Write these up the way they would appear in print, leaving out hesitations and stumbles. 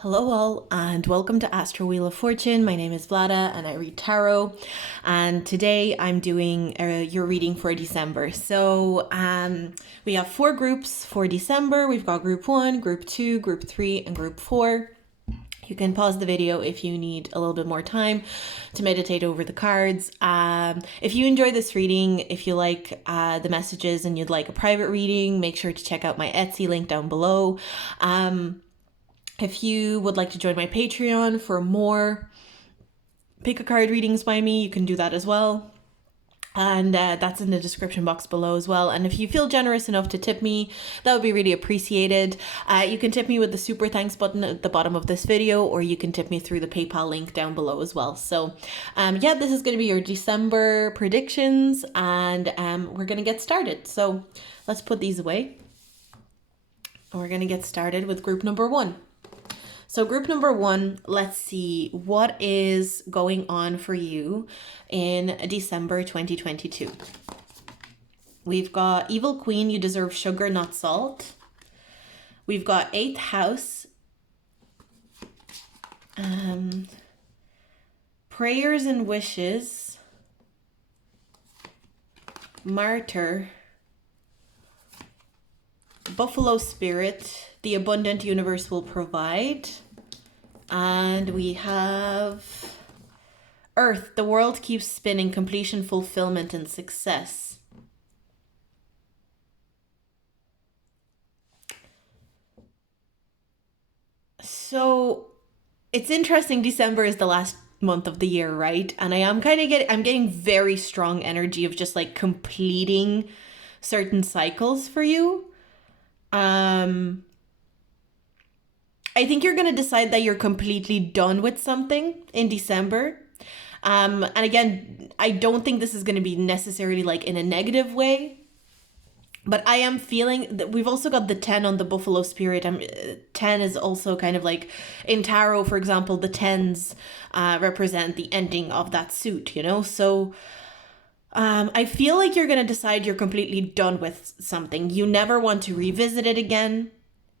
Hello all and welcome to Astro Wheel of Fortune. My name is Vlada and I read tarot, and today I'm doing your reading for December. So we have 4 groups for December. We've got group 1, group 2, group 3 and group 4. You can pause the video if you need a little bit more time to meditate over the cards. If you enjoy this reading, if you like the messages and you'd like a private reading, make sure to check out my Etsy link down below. If you would like to join my Patreon for more pick a card readings by me, you can do that as well. And that's in the description box below as well. And if you feel generous enough to tip me, that would be really appreciated. You can tip me with the super thanks button at the bottom of this video, or you can tip me through the PayPal link down below as well. So yeah, this is going to be your December predictions, and we're going to get started. So let's put these away. And we're going to get started with group number 1. So group number 1, let's see what is going on for you in December 2022. We've got Evil Queen, you deserve sugar, not salt. We've got 8th house. Prayers and wishes. Martyr. Buffalo spirit, the abundant universe will provide. And we have Earth, the world keeps spinning, completion, fulfillment, and success. So it's interesting, December is the last month of the year, right? And I'm getting very strong energy of just like completing certain cycles for you. I think you're going to decide that you're completely done with something in December. And again, I don't think this is going to be necessarily like in a negative way, but I am feeling that we've also got the 10 on the Buffalo Spirit. 10 is also kind of like in tarot, for example, the 10s represent the ending of that suit, you know? So I feel like you're going to decide you're completely done with something. You never want to revisit it again.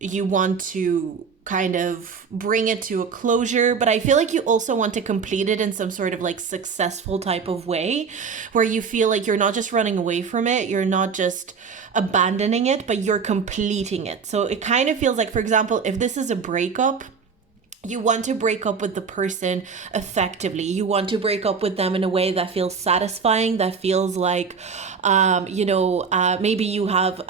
You want to kind of bring it to a closure, but I feel like you also want to complete it in some sort of like successful type of way where you feel like you're not just running away from it, you're not just abandoning it, but you're completing it. So it kind of feels like, for example, if this is a breakup, you want to break up with the person effectively. You want to break up with them in a way that feels satisfying, that feels like, maybe you have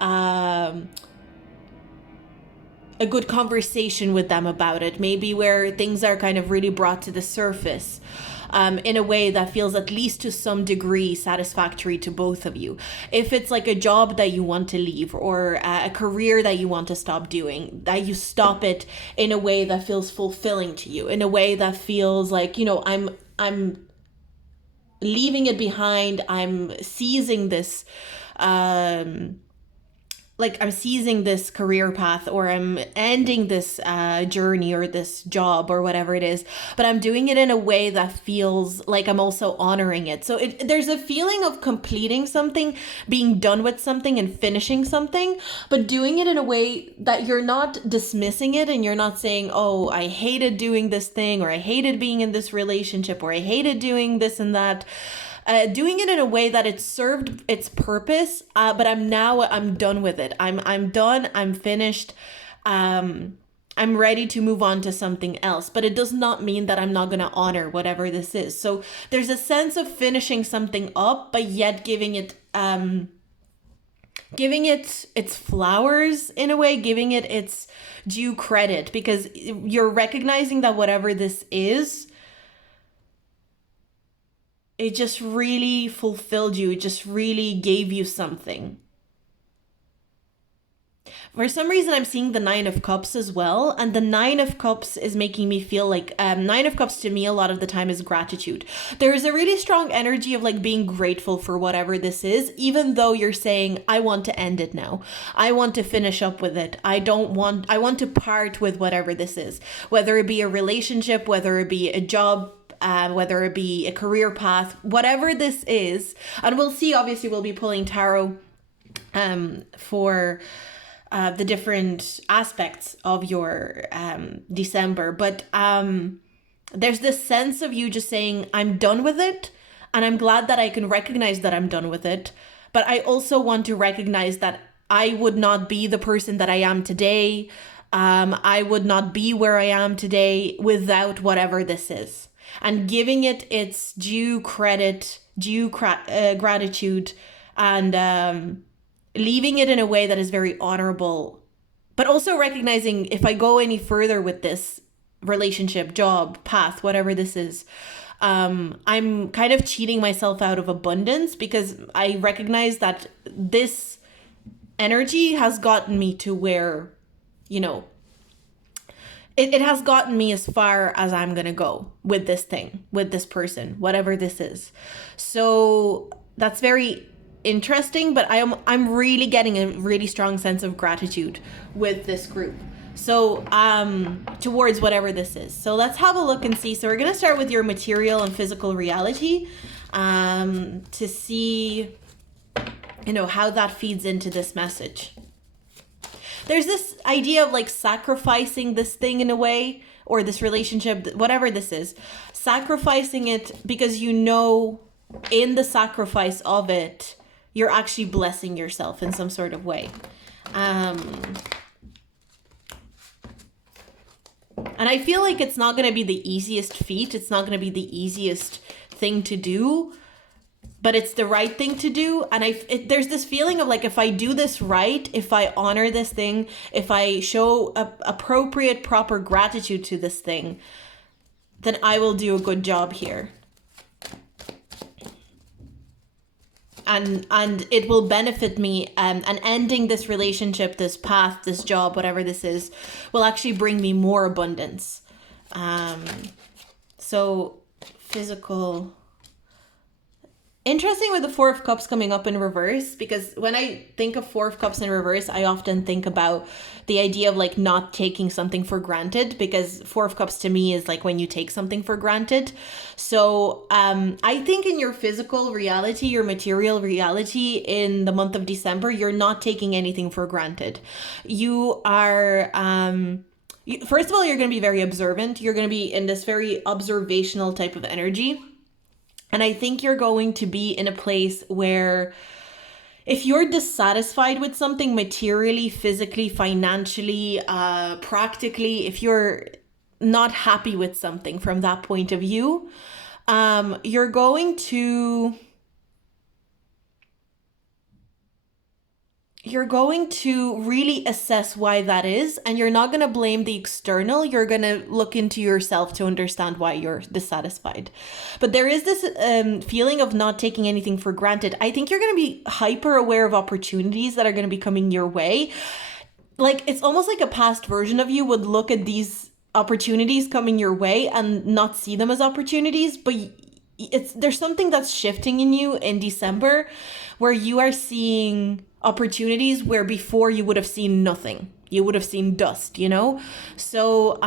a good conversation with them about it. Maybe where things are kind of really brought to the surface in a way that feels at least to some degree satisfactory to both of you. If it's like a job that you want to leave or a career that you want to stop doing, that you stop it in a way that feels fulfilling to you, in a way that feels like, I'm leaving it behind. I'm seizing this I'm seizing this career path, or I'm ending this journey or this job or whatever it is, but I'm doing it in a way that feels like I'm also honoring it. So there's a feeling of completing something, being done with something and finishing something, but doing it in a way that you're not dismissing it and you're not saying, oh, I hated doing this thing, or I hated being in this relationship, or I hated doing this and that. Doing it in a way that it served its purpose, but I'm done with it. I'm done. I'm finished. I'm ready to move on to something else. But it does not mean that I'm not going to honor whatever this is. So there's a sense of finishing something up, but yet giving it its flowers in a way, giving it its due credit, because you're recognizing that whatever this is, it just really fulfilled you. It just really gave you something. For some reason, I'm seeing the 9 of Cups as well. And the 9 of Cups is making me feel like 9 of Cups to me a lot of the time is gratitude. There is a really strong energy of like being grateful for whatever this is, even though you're saying, I want to end it now. I want to finish up with it. I want to part with whatever this is, whether it be a relationship, whether it be a job, whether it be a career path, whatever this is. And we'll see, obviously we'll be pulling tarot for the different aspects of your December. But there's this sense of you just saying, I'm done with it. And I'm glad that I can recognize that I'm done with it. But I also want to recognize that I would not be the person that I am today. I would not be where I am today without whatever this is. And giving it its due credit, gratitude, and leaving it in a way that is very honorable. But also recognizing if I go any further with this relationship, job, path, whatever this is, I'm kind of cheating myself out of abundance, because I recognize that this energy has gotten me to where, it has gotten me as far as I'm going to go with this thing, with this person, whatever this is. So that's very interesting, but I'm really getting a really strong sense of gratitude with this group. So towards whatever this is. So let's have a look and see. So we're going to start with your material and physical reality to see, how that feeds into this message. There's this idea of like sacrificing this thing in a way, or this relationship, whatever this is, sacrificing it because in the sacrifice of it, you're actually blessing yourself in some sort of way. And I feel like it's not going to be the easiest feat. It's not going to be the easiest thing to do, but it's the right thing to do. And there's this feeling of like, if I do this right, if I honor this thing, if I show appropriate, proper gratitude to this thing, then I will do a good job here. And it will benefit me, and ending this relationship, this path, this job, whatever this is, will actually bring me more abundance. So physical. Interesting with the Four of Cups coming up in reverse, because when I think of Four of Cups in reverse, I often think about the idea of like not taking something for granted, because Four of Cups to me is like when you take something for granted. So I think in your physical reality, your material reality in the month of December, you're not taking anything for granted. You are... first of all, you're going to be very observant. You're going to be in this very observational type of energy. And I think you're going to be in a place where if you're dissatisfied with something materially, physically, financially, practically, if you're not happy with something from that point of view, you're going to really assess why that is, and you're not going to blame the external. You're going to look into yourself to understand why you're dissatisfied. But there is this feeling of not taking anything for granted. I think you're going to be hyper aware of opportunities that are going to be coming your way. Like, it's almost like a past version of you would look at these opportunities coming your way and not see them as opportunities, but there's something that's shifting in you in December where you are seeing opportunities where before you would have seen nothing. You would have seen dust, So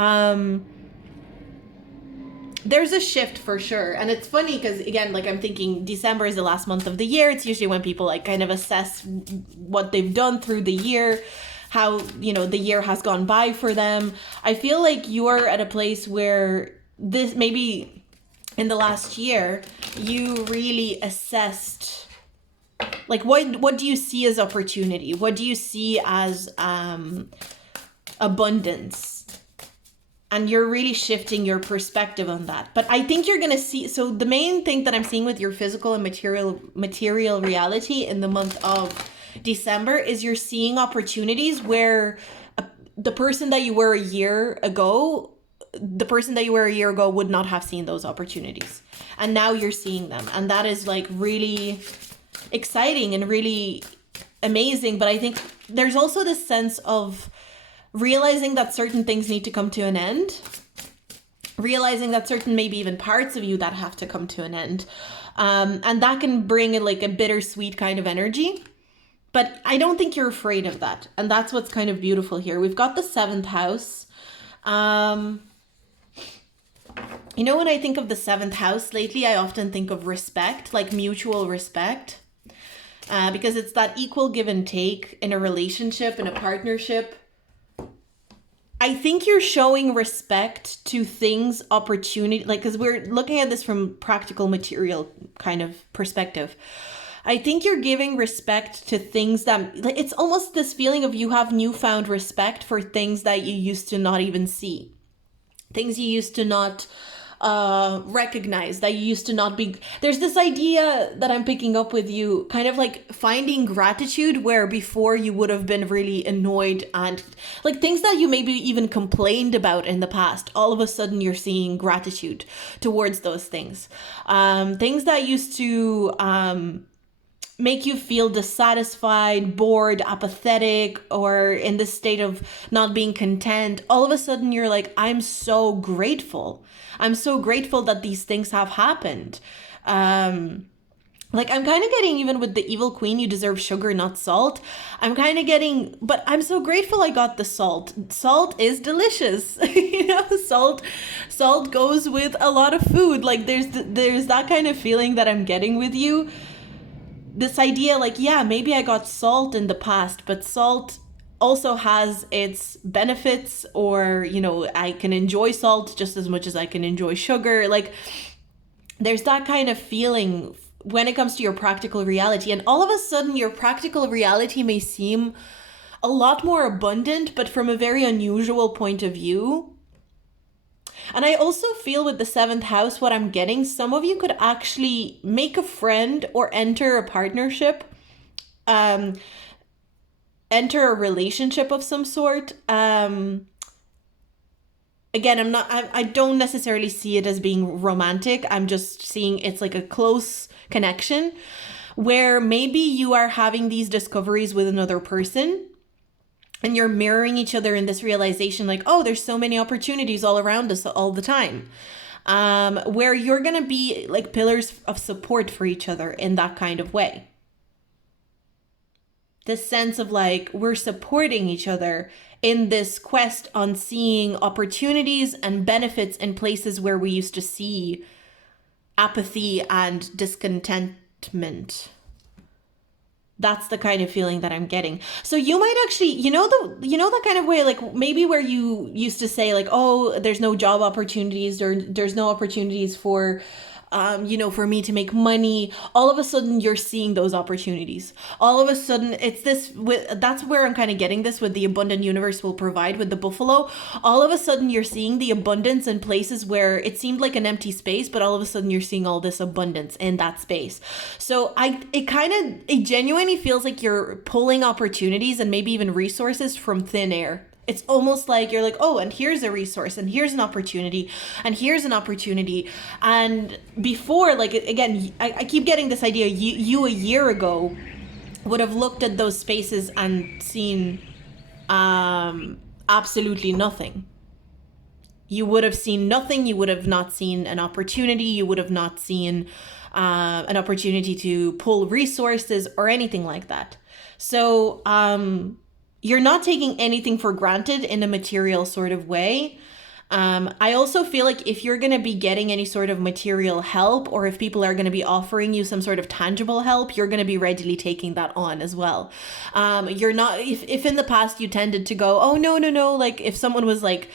there's a shift for sure. And it's funny because, again, like I'm thinking December is the last month of the year. It's usually when people like kind of assess what they've done through the year, how, the year has gone by for them. I feel like you are at a place where this maybe in the last year, you really assessed, like, what do you see as opportunity? What do you see as abundance? And you're really shifting your perspective on that. But I think you're going to see, so the main thing that I'm seeing with your physical and material reality in the month of December is you're seeing opportunities where the person that you were a year ago would not have seen those opportunities. And now you're seeing them. And that is like really exciting and really amazing. But I think there's also this sense of realizing that certain things need to come to an end, realizing that certain maybe even parts of you that have to come to an end, and that can bring like a bittersweet kind of energy. But I don't think you're afraid of that, and that's what's kind of beautiful here. We've got the 7th house. When I think of the 7th house lately, I often think of respect, like mutual respect. because it's that equal give and take in a relationship, in a partnership. I think you're showing respect to things, opportunity, like, because we're looking at this from practical material kind of perspective. I think you're giving respect to things that, like, it's almost this feeling of you have newfound respect for things that you used to not even see, things you used to not recognize, that you used to not be. There's this idea that I'm picking up with you, kind of like finding gratitude where before you would have been really annoyed, and like things that you maybe even complained about in the past, all of a sudden you're seeing gratitude towards those things. Things that used to make you feel dissatisfied, bored, apathetic, or in this state of not being content, all of a sudden you're like, I'm so grateful. I'm so grateful that these things have happened. Like, I'm kind of getting, even with the evil queen, you deserve sugar, not salt. I'm kind of getting, but I'm so grateful I got the salt. Salt is delicious. Salt goes with a lot of food. Like, there's that kind of feeling that I'm getting with you. This idea, like, yeah, maybe I got salt in the past, but salt also has its benefits, or, I can enjoy salt just as much as I can enjoy sugar. Like, there's that kind of feeling when it comes to your practical reality. And all of a sudden, your practical reality may seem a lot more abundant, but from a very unusual point of view. And I also feel with the 7th house, what I'm getting, some of you could actually make a friend or enter a partnership, enter a relationship of some sort. Again, I don't necessarily see it as being romantic. I'm just seeing it's like a close connection where maybe you are having these discoveries with another person, and you're mirroring each other in this realization, like, oh, there's so many opportunities all around us all the time, where you're going to be like pillars of support for each other in that kind of way. This sense of like, we're supporting each other in this quest on seeing opportunities and benefits in places where we used to see apathy and discontentment. That's the kind of feeling that I'm getting. So you might actually, that kind of way, like maybe where you used to say like, oh, there's no job opportunities, or there's no opportunities for, for me to make money. All of a sudden you're seeing those opportunities. All of a sudden it's this, that's where I'm kind of getting this with the abundant universe will provide with the buffalo. All of a sudden you're seeing the abundance in places where it seemed like an empty space, but all of a sudden you're seeing all this abundance in that space. So it genuinely feels like you're pulling opportunities and maybe even resources from thin air. It's almost like you're like, oh, and here's a resource, and here's an opportunity, and here's an opportunity. And before, like, again, I keep getting this idea, you a year ago would have looked at those spaces and seen absolutely nothing. You would have seen nothing. You would have not seen an opportunity. You would have not seen an opportunity to pull resources or anything like that. So, you're not taking anything for granted in a material sort of way. I also feel like if you're going to be getting any sort of material help, or if people are going to be offering you some sort of tangible help, you're going to be readily taking that on as well. You're not, if in the past you tended to go, oh, no, like if someone was like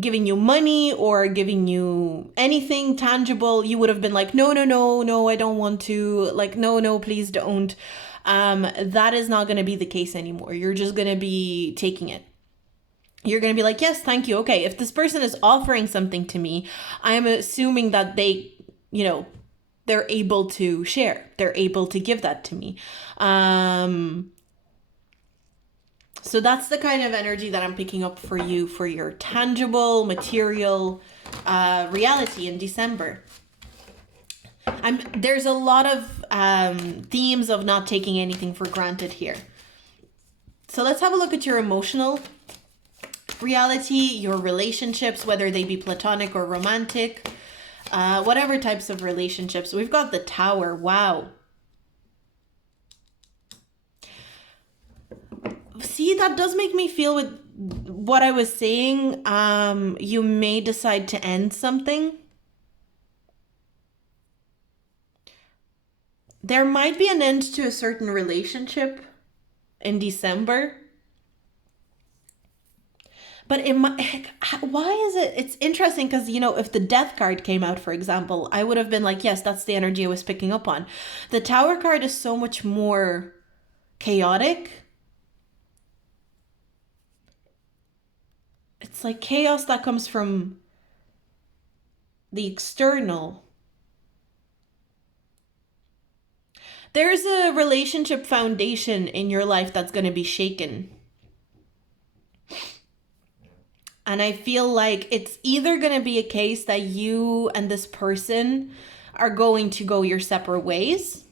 giving you money or giving you anything tangible, you would have been like, no, I don't want to, like, no, please don't. That is not going to be the case anymore. You're just going to be taking it. You're going to be like, yes, thank you. Okay, if this person is offering something to me, I'm assuming that they, they're able to share. They're able to give that to me. So that's the kind of energy that I'm picking up for you for your tangible, material reality in December. There's a lot of themes of not taking anything for granted here. So let's have a look at your emotional reality, your relationships, whether they be platonic or romantic, whatever types of relationships. We've got the Tower. Wow. See, that does make me feel with what I was saying. You may decide to end something. there might be an end to a certain relationship in December. But it might, why is it? It's interesting because, if the death card came out, for example, I would have been like, yes, that's the energy I was picking up on. The Tower card is so much more chaotic. It's like chaos that comes from the external. There's a relationship foundation in your life that's going to be shaken. And I feel like it's either going to be a case that you and this person are going to go your separate ways,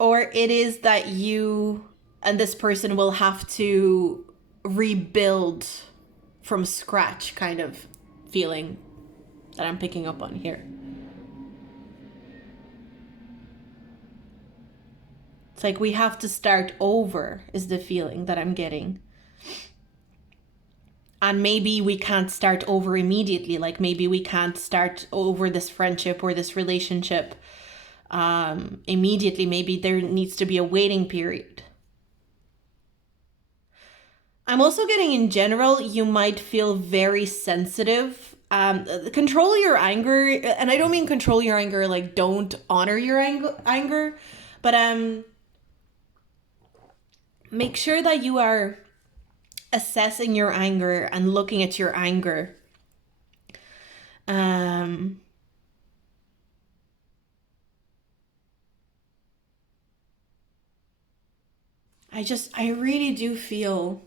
or it is that you and this person will have to rebuild from scratch kind of feeling that I'm picking up on here. It's like we have to start over is the feeling that I'm getting. And maybe we can't start over immediately. Like maybe we can't start over this friendship or this relationship immediately. Maybe there needs to be a waiting period. I'm also getting in general, you might feel very sensitive. Control your anger. And I don't mean control your anger, like don't honor your anger. But make sure that you are assessing your anger and looking at your anger. I really do feel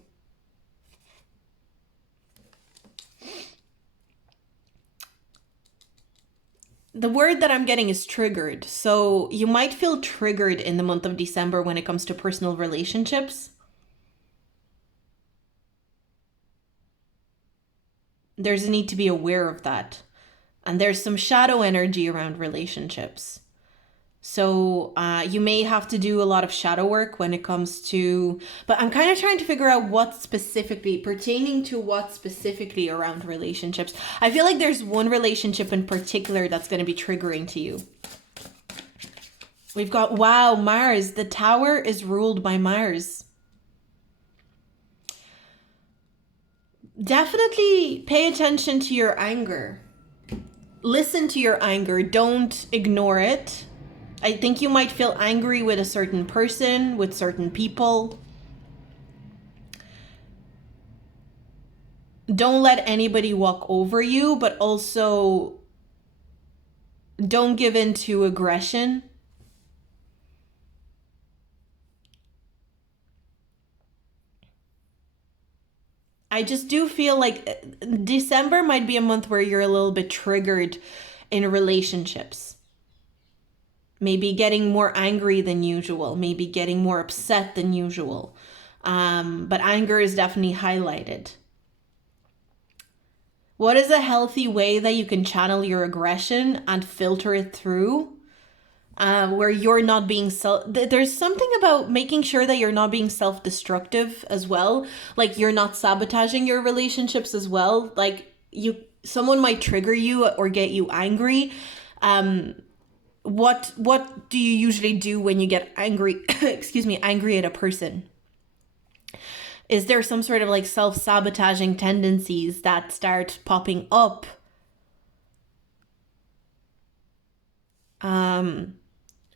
the word that I'm getting is triggered. So you might feel triggered in the month of December when it comes to personal relationships. There's a need to be aware of that. And there's some shadow energy around relationships. So you may have to do a lot of shadow work when it comes to, but I'm kind of trying to figure out what specifically, pertaining to what specifically around relationships. I feel like there's one relationship in particular that's going to be triggering to you. We've got, wow, Mars. The Tower is ruled by Mars. Definitely pay attention to your anger. Listen to your anger. Don't ignore it. I think you might feel angry with a certain person, with certain people. Don't let anybody walk over you, but also don't give in to aggression. I just do feel like December might be a month where you're a little bit triggered in relationships. Maybe getting more angry than usual, maybe getting more upset than usual. But anger is definitely highlighted. What is a healthy way that you can channel your aggression and filter it through? Where you're not being there's something about making sure that you're not being self-destructive as well. Like you're not sabotaging your relationships as well. Like someone might trigger you or get you angry. What do you usually do when you get angry, angry at a person? Is there some sort of like self-sabotaging tendencies that start popping up?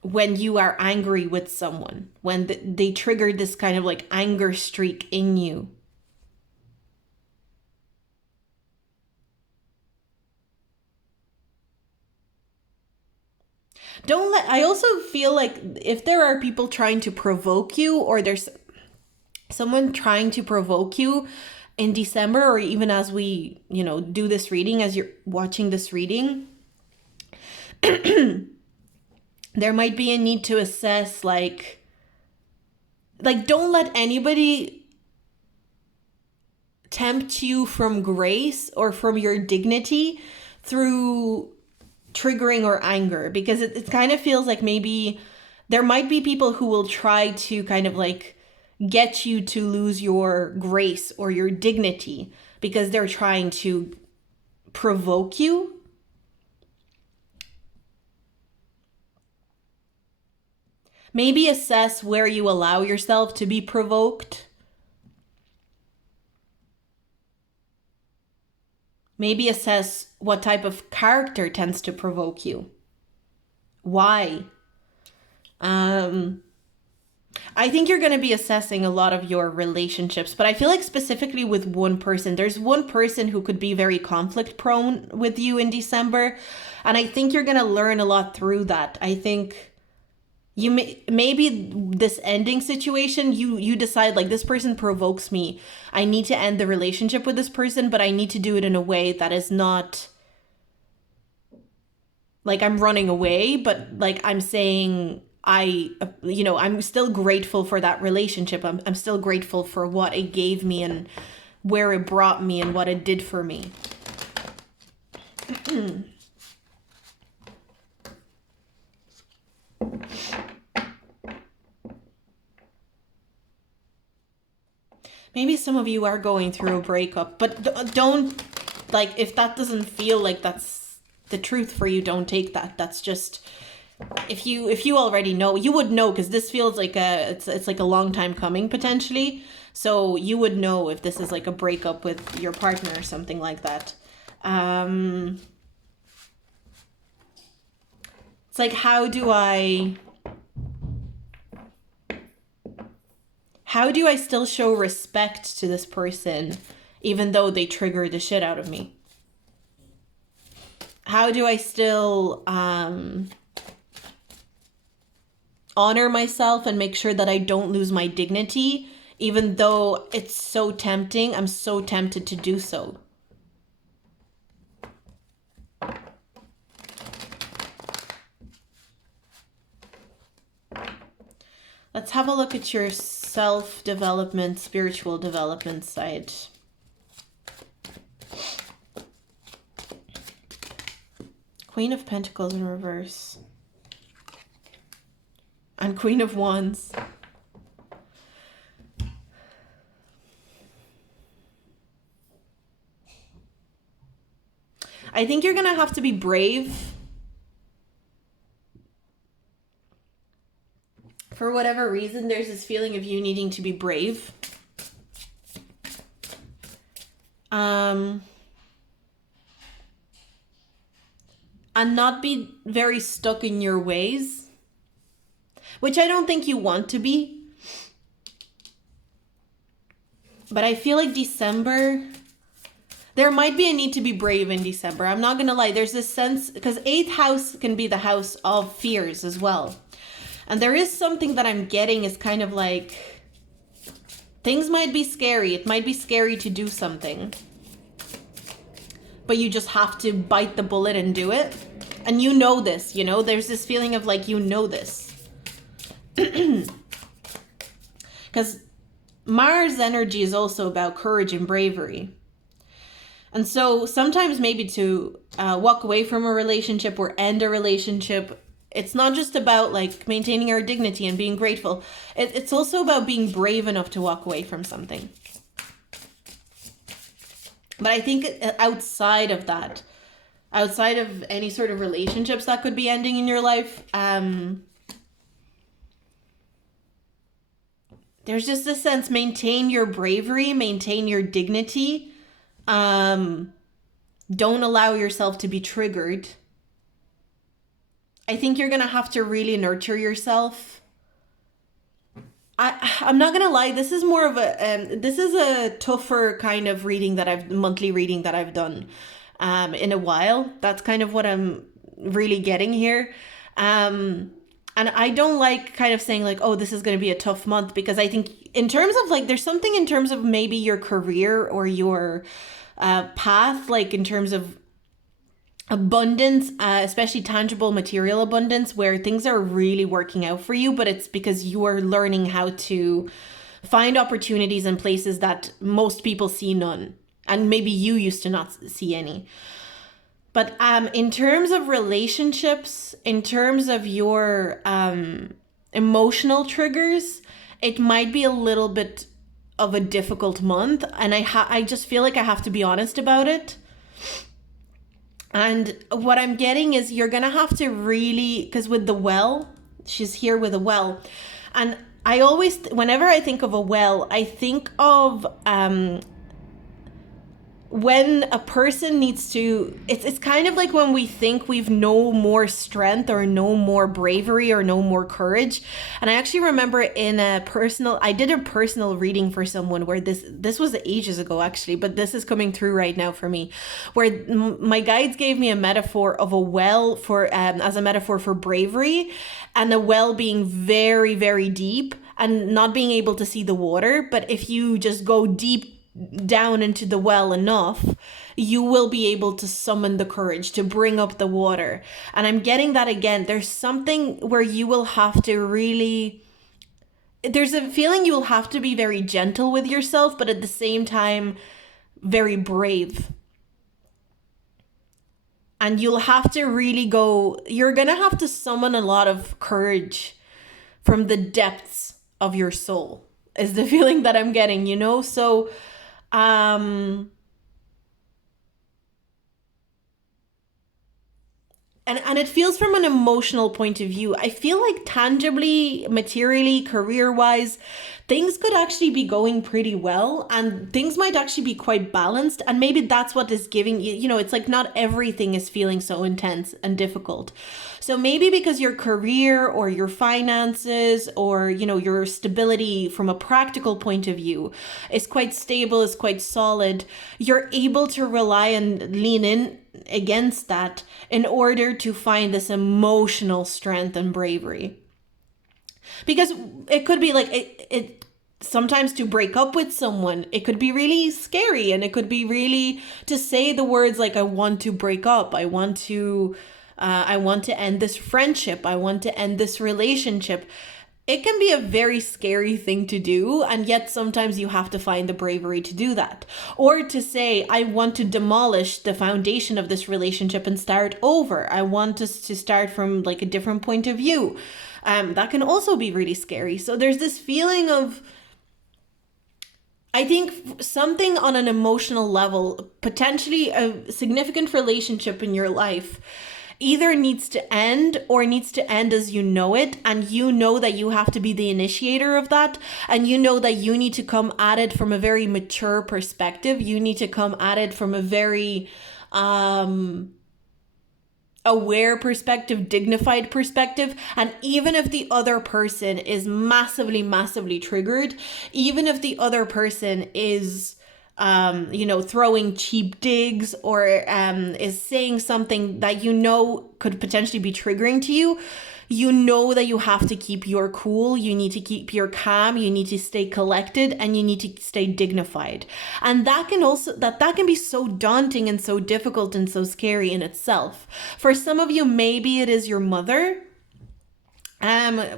When you are angry with someone, when they trigger this kind of like anger streak in you. I also feel like if there are people trying to provoke you, or there's someone trying to provoke you in December, or even as we, do this reading, as you're watching this reading, there might be a need to assess like don't let anybody tempt you from grace or from your dignity through triggering or anger, because it kind of feels like maybe there might be people who will try to kind of like get you to lose your grace or your dignity because they're trying to provoke you. Maybe assess where you allow yourself to be provoked. Maybe assess what type of character tends to provoke you. Why? I think you're going to be assessing a lot of your relationships, but I feel like specifically with one person, there's one person who could be very conflict prone with you in December. And I think you're going to learn a lot through that. I think maybe this ending situation, you decide like, this person provokes me. I need to end the relationship with this person, but I need to do it in a way that is not like I'm running away, but like I'm saying, I'm still grateful for that relationship. I'm still grateful for what it gave me and where it brought me and what it did for me. Maybe some of you are going through a breakup, but don't, like, if that doesn't feel like that's the truth for you, don't take that. That's just, if you already know, you would know, because this feels like it's like a long time coming potentially. So you would know if this is like a breakup with your partner or something like that. It's like, how do I still show respect to this person even though they trigger the shit out of me? How do I still honor myself and make sure that I don't lose my dignity, even though it's so tempting? I'm so tempted to do so. Let's have a look at your self-development, spiritual development side. Queen of Pentacles in reverse. And Queen of Wands. I think you're going to have to be brave. For whatever reason, there's this feeling of you needing to be brave. And not be very stuck in your ways, which I don't think you want to be. But I feel like December, there might be a need to be brave in December. I'm not going to lie. There's this sense, because 8th house can be the house of fears as well. And there is something that I'm getting is kind of like, things might be scary. It might be scary to do something. But you just have to bite the bullet and do it. And you know this, there's this feeling of like, this. Because Mars energy is also about courage and bravery. And so sometimes maybe to walk away from a relationship or end a relationship, it's not just about like maintaining our dignity and being grateful. It's also about being brave enough to walk away from something. But I think outside of that, outside of any sort of relationships that could be ending in your life, there's just a sense, maintain your bravery, maintain your dignity. Don't allow yourself to be triggered. I think you're going to have to really nurture yourself. I'm not going to lie. This is more of this is a tougher kind of monthly reading that I've done in a while. That's kind of what I'm really getting here. And I don't like kind of saying like, oh, this is going to be a tough month, because I think in terms of like, there's something in terms of maybe your career or your path, like in terms of abundance, especially tangible material abundance, where things are really working out for you, but it's because you are learning how to find opportunities in places that most people see none, and maybe you used to not see any. But in terms of relationships, in terms of your emotional triggers, it might be a little bit of a difficult month, and I just feel like I have to be honest about it. And what I'm getting is you're going to have to really, because with the well, she's here with a well. And I always, whenever I think of a well, I think of when a person needs to, it's kind of like when we think we've no more strength or no more bravery or no more courage. And I actually remember I did a personal reading for someone where this was ages ago actually, but this is coming through right now for me, where my guides gave me a metaphor of a well for as a metaphor for bravery, and a well being very, very deep and not being able to see the water. But if you just go deep down into the well enough, you will be able to summon the courage to bring up the water. And I'm getting that again. There's something where you will have to really, there's a feeling you will have to be very gentle with yourself, but at the same time, very brave. And you'll have to really you're gonna have to summon a lot of courage from the depths of your soul, is the feeling that I'm getting, So, and it feels from an emotional point of view. I feel like tangibly, materially, career-wise, things could actually be going pretty well, and things might actually be quite balanced. And maybe that's what is giving you, it's like not everything is feeling so intense and difficult. So maybe because your career or your finances or, your stability from a practical point of view is quite stable, is quite solid, you're able to rely and lean in against that in order to find this emotional strength and bravery. Because it could be like it sometimes to break up with someone, it could be really scary, and it could be really to say the words like, I want to break up, I want to end this friendship, I want to end this relationship. It can be a very scary thing to do, and yet sometimes you have to find the bravery to do that. Or to say, I want to demolish the foundation of this relationship and start over. I want us to start from like a different point of view. That can also be really scary. So there's this feeling of, I think, something on an emotional level, potentially a significant relationship in your life, either needs to end or needs to end as you know it, and you know that you have to be the initiator of that, and you know that you need to come at it from a very mature perspective. You need to come at it from a very aware perspective, dignified perspective. And even if the other person is massively, massively triggered, even if the other person is throwing cheap digs or is saying something that could potentially be triggering to you, that you have to keep your cool, you need to keep your calm, you need to stay collected, and you need to stay dignified. And that can be so daunting and so difficult and so scary in itself. For some of you, maybe it is your mother.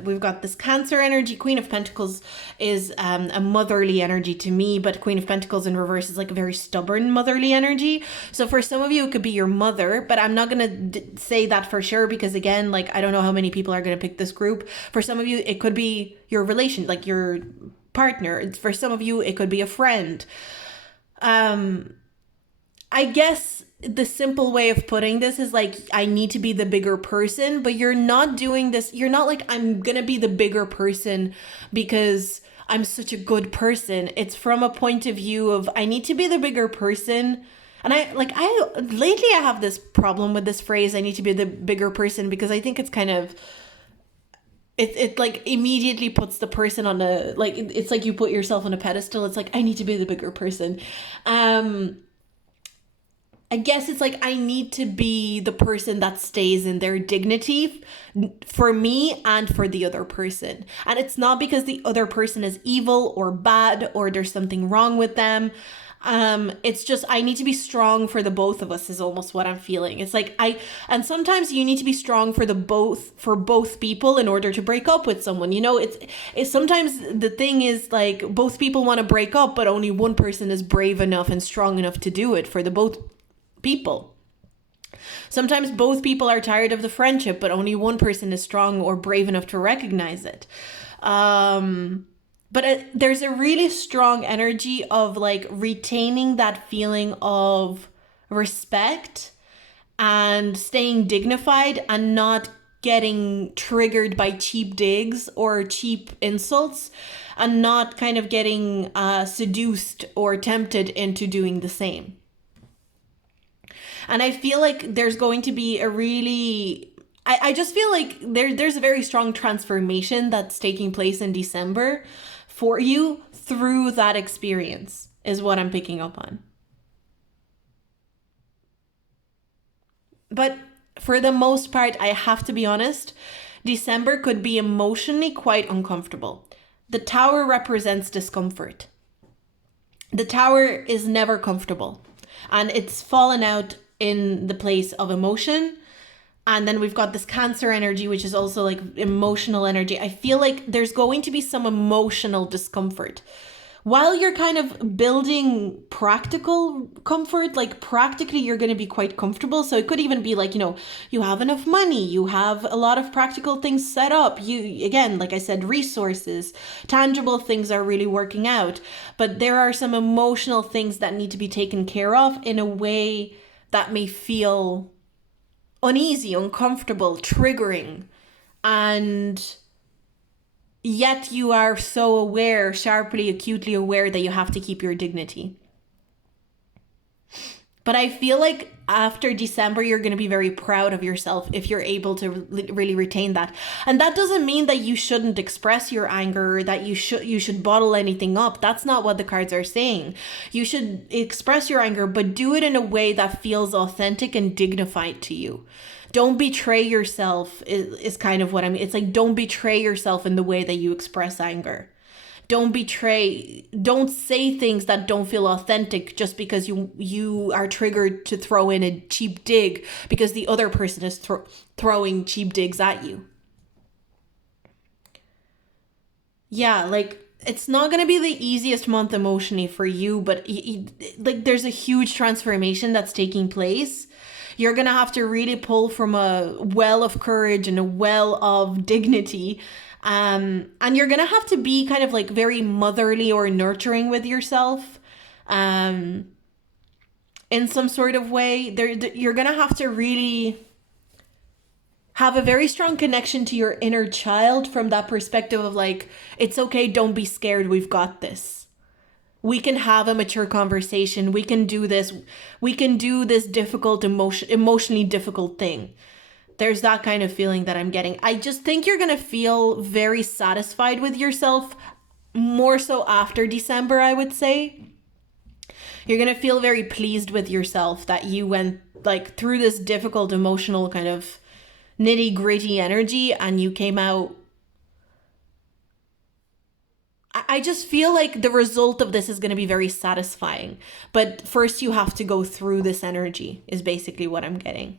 We've got this Cancer energy. Queen of Pentacles is a motherly energy to me, but Queen of Pentacles in reverse is like a very stubborn motherly energy. So for some of you, it could be your mother, but I'm not going to say that for sure, because again, like, I don't know how many people are going to pick this group. For some of you, it could be your relation, like your partner. For some of you, it could be a friend. I guess the simple way of putting this is like, I need to be the bigger person, but you're not doing this. You're not like, I'm going to be the bigger person because I'm such a good person. It's from a point of view of, I need to be the bigger person. And lately I have this problem with this phrase, I need to be the bigger person, because I think it's kind of, it like immediately puts the person on it's like you put yourself on a pedestal. It's like, I need to be the bigger person. I guess it's like, I need to be the person that stays in their dignity for me and for the other person. And it's not because the other person is evil or bad or there's something wrong with them. It's just, I need to be strong for the both of us is almost what I'm feeling. It's like and sometimes you need to be strong for both people in order to break up with someone. It's sometimes the thing is like, both people want to break up, but only one person is brave enough and strong enough to do it for the both people. Sometimes both people are tired of the friendship, but only one person is strong or brave enough to recognize it. But there's a really strong energy of like retaining that feeling of respect and staying dignified and not getting triggered by cheap digs or cheap insults, and not kind of getting seduced or tempted into doing the same. And I feel like there's going to be a really, I just feel like there's a very strong transformation that's taking place in December for you through that experience, is what I'm picking up on. But for the most part, I have to be honest, December could be emotionally quite uncomfortable. The tower represents discomfort. The tower is never comfortable, and it's fallen out in the place of emotion. And then we've got this Cancer energy, which is also like emotional energy. I feel like there's going to be some emotional discomfort while you're kind of building practical comfort. Like practically you're going to be quite comfortable. So it could even be like, you have enough money, you have a lot of practical things set up, you, again, like I said, resources, tangible things are really working out. But there are some emotional things that need to be taken care of in a way that may feel uneasy, uncomfortable, triggering, and yet you are so aware, sharply, acutely aware, that you have to keep your dignity. But I feel like after December, you're going to be very proud of yourself if you're able to really retain that. And that doesn't mean that you shouldn't express your anger, or that you should bottle anything up. That's not what the cards are saying. You should express your anger, but do it in a way that feels authentic and dignified to you. Don't betray yourself is kind of what I mean. It's like, don't betray yourself in the way that you express anger. Don't say things that don't feel authentic just because you are triggered to throw in a cheap dig because the other person is throwing cheap digs at you. Yeah, like it's not going to be the easiest month emotionally for you, but like there's a huge transformation that's taking place. You're going to have to really pull from a well of courage and a well of dignity. And you're going to have to be kind of like very motherly or nurturing with yourself in some sort of way. You're going to have to really have a very strong connection to your inner child from that perspective of like, it's okay, don't be scared, we've got this. We can have a mature conversation. We can do this. We can do this difficult, emotionally difficult thing. There's that kind of feeling that I'm getting. I just think you're going to feel very satisfied with yourself, more so after December, I would say. You're going to feel very pleased with yourself that you went like through this difficult, emotional kind of nitty gritty energy and you came out. I just feel like the result of this is going to be very satisfying. But first you have to go through this energy is basically what I'm getting.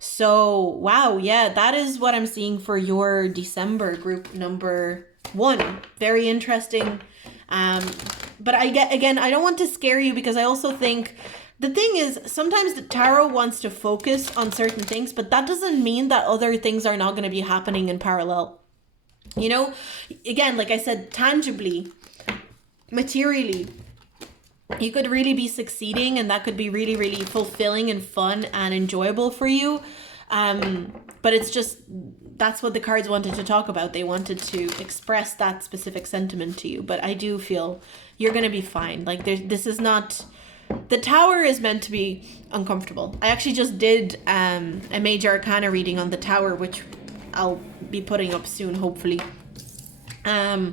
So, wow, yeah, that is what I'm seeing for your December group number 1. Very interesting. But I don't want to scare you because I also think the thing is sometimes the tarot wants to focus on certain things, but that doesn't mean that other things are not going to be happening in parallel. Again, like I said, tangibly, materially, you could really be succeeding and that could be really, really fulfilling and fun and enjoyable for you. But it's just, that's what the cards wanted to talk about. They wanted to express that specific sentiment to you. But I do feel you're going to be fine. Like this is not, the tower is meant to be uncomfortable. I actually just did a major arcana reading on the tower, which I'll be putting up soon, hopefully. Yeah,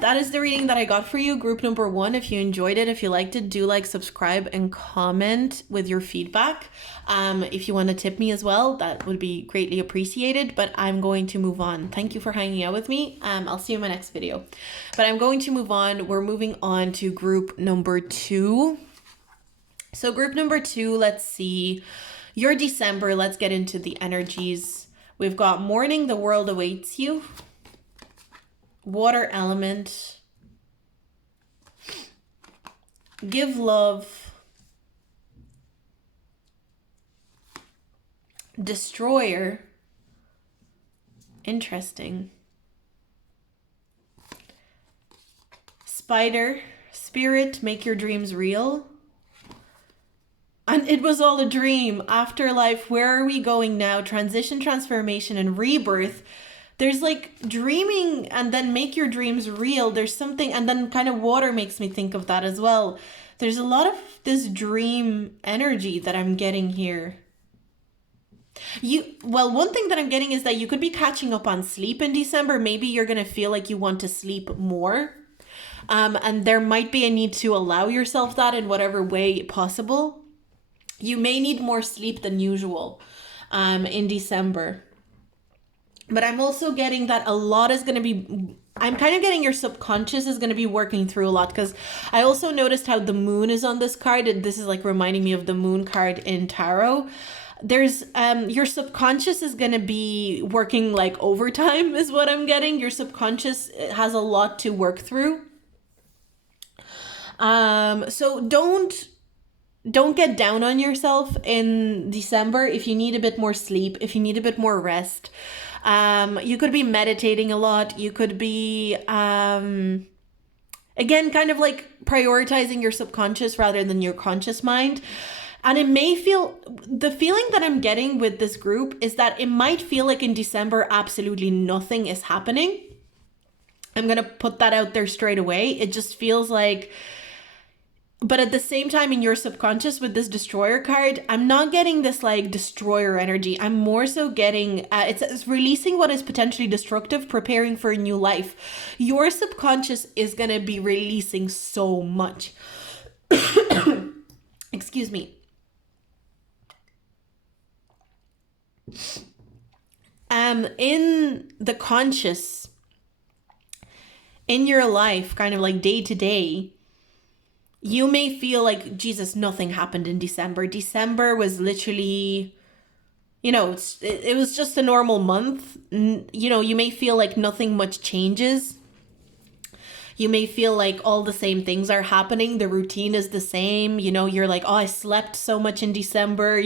that is the reading that I got for you, group number 1. If you enjoyed it, if you liked it, do like, subscribe, and comment with your feedback. If you want to tip me as well, that would be greatly appreciated, but I'm going to move on. Thank you for hanging out with me. I'll see you in my next video, but I'm going to move on. We're moving on to group number 2. So group number 2, let's see your December. Let's get into the energies. We've got Morning, the World Awaits You. Water element. Give love. Destroyer. Interesting. Spider. Spirit, make your dreams real. And it was all a dream. Afterlife, where are we going now? Transition, transformation, and rebirth. There's like dreaming and then make your dreams real. There's something, and then kind of water makes me think of that as well. There's a lot of this dream energy that I'm getting here. One thing that I'm getting is that you could be catching up on sleep in December. Maybe you're going to feel like you want to sleep more. And there might be a need to allow yourself that in whatever way possible. You may need more sleep than usual in December. But I'm also getting that a lot is going to be, I'm kind of getting your subconscious is going to be working through a lot, because I also noticed how the moon is on this card. And this is like reminding me of the moon card in tarot. There's your subconscious is going to be working like overtime is what I'm getting. Your subconscious has a lot to work through. So don't get down on yourself in December if you need a bit more sleep, if you need a bit more rest. You could be meditating a lot. You could be, again, kind of like prioritizing your subconscious rather than your conscious mind. And it may feel, the feeling that I'm getting with this group is that it might feel like in December, absolutely nothing is happening. I'm going to put that out there straight away. It just feels like, but at the same time, in your subconscious with this destroyer card, I'm not getting this like destroyer energy. I'm more so getting, it's releasing what is potentially destructive, preparing for a new life. Your subconscious is going to be releasing so much. Excuse me. In the conscious, in your life, kind of like day to day, you may feel like, Jesus, nothing happened in December. December was literally, it was just a normal month. You may feel like nothing much changes. You may feel like all the same things are happening. The routine is the same. You're like, oh, I slept so much in December.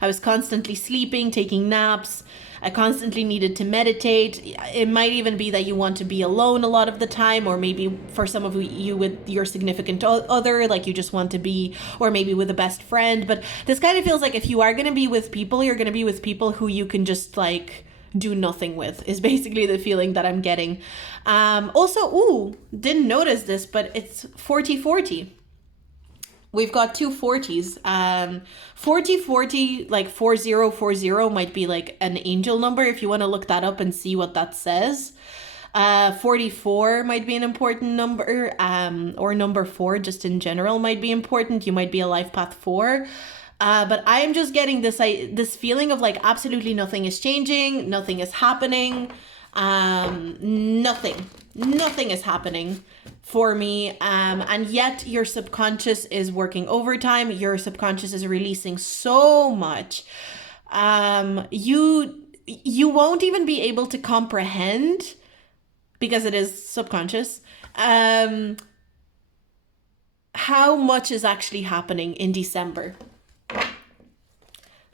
I was constantly sleeping, taking naps. I constantly needed to meditate. It might even be that you want to be alone a lot of the time, or maybe for some of you with your significant other, like you just want to be, or maybe with a best friend. But this kind of feels like if you are going to be with people, you're going to be with people who you can just like do nothing with, is basically the feeling that I'm getting. Also, didn't notice this, but it's 40-40. We've got two 40s. 40-40, like 4040 might be like an angel number if you want to look that up and see what that says. 44 might be an important number, or number 4 just in general might be important. You might be a life path 4. But I am just getting this feeling of like absolutely nothing is changing, nothing is happening, nothing is happening for me, and yet your subconscious is working overtime. Your subconscious is releasing so much. You won't even be able to comprehend, because it is subconscious, how much is actually happening in December.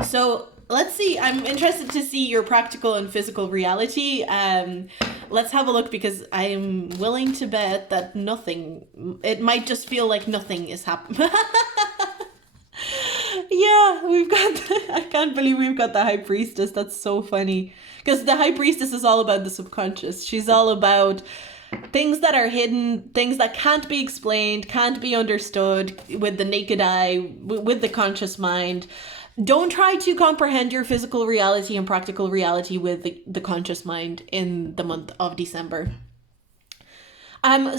So let's see. I'm interested to see your practical and physical reality. Let's have a look, because I'm willing to bet that it might just feel like nothing is happening. Yeah, I can't believe we've got the High Priestess. That's so funny. Because the High Priestess is all about the subconscious. She's all about things that are hidden, things that can't be explained, can't be understood with the naked eye, with the conscious mind. Don't try to comprehend your physical reality and practical reality with the conscious mind in the month of December.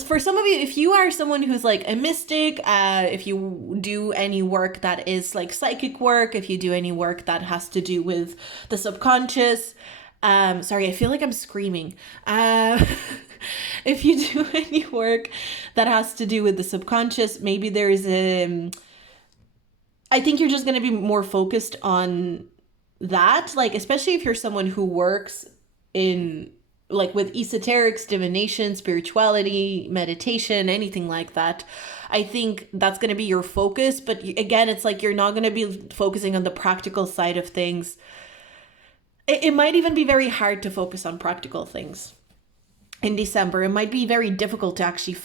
For some of you, if you are someone who's like a mystic, if you do any work that is like psychic work, if you do any work that has to do with the subconscious, sorry, I feel like I'm screaming. If you do any work that has to do with the subconscious, maybe there's I think you're just going to be more focused on that, like, especially if you're someone who works in, like, with esoterics, divination, spirituality, meditation, anything like that. I think that's going to be your focus. But again, it's like you're not going to be focusing on the practical side of things. It might even be very hard to focus on practical things. in December, it might be very difficult to actually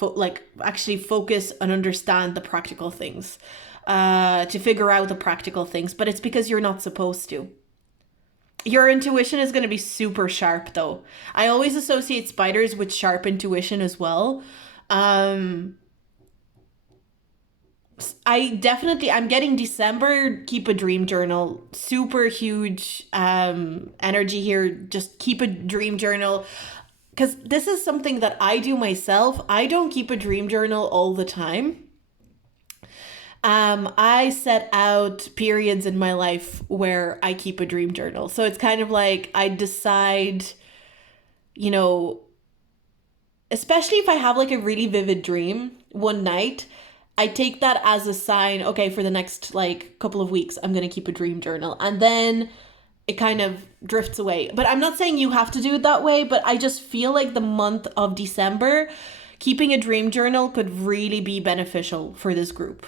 actually focus and understand the practical things, to figure out the practical things, but it's because you're not supposed to. Your intuition is going to be super sharp though. I always associate spiders with sharp intuition as well. Um, I'm getting December, keep a dream journal. Super huge energy here. Just keep a dream journal. Because this is something that I do myself. I don't keep a dream journal all the time. I set out periods in my life where I keep a dream journal. So it's kind of like I decide, you know, especially if I have like a really vivid dream one night, I take that as a sign, okay, for the next like couple of weeks, I'm going to keep a dream journal. And then it kind of drifts away. But I'm not saying you have to do it that way, but I just feel like the month of December, keeping a dream journal could really be beneficial for this group.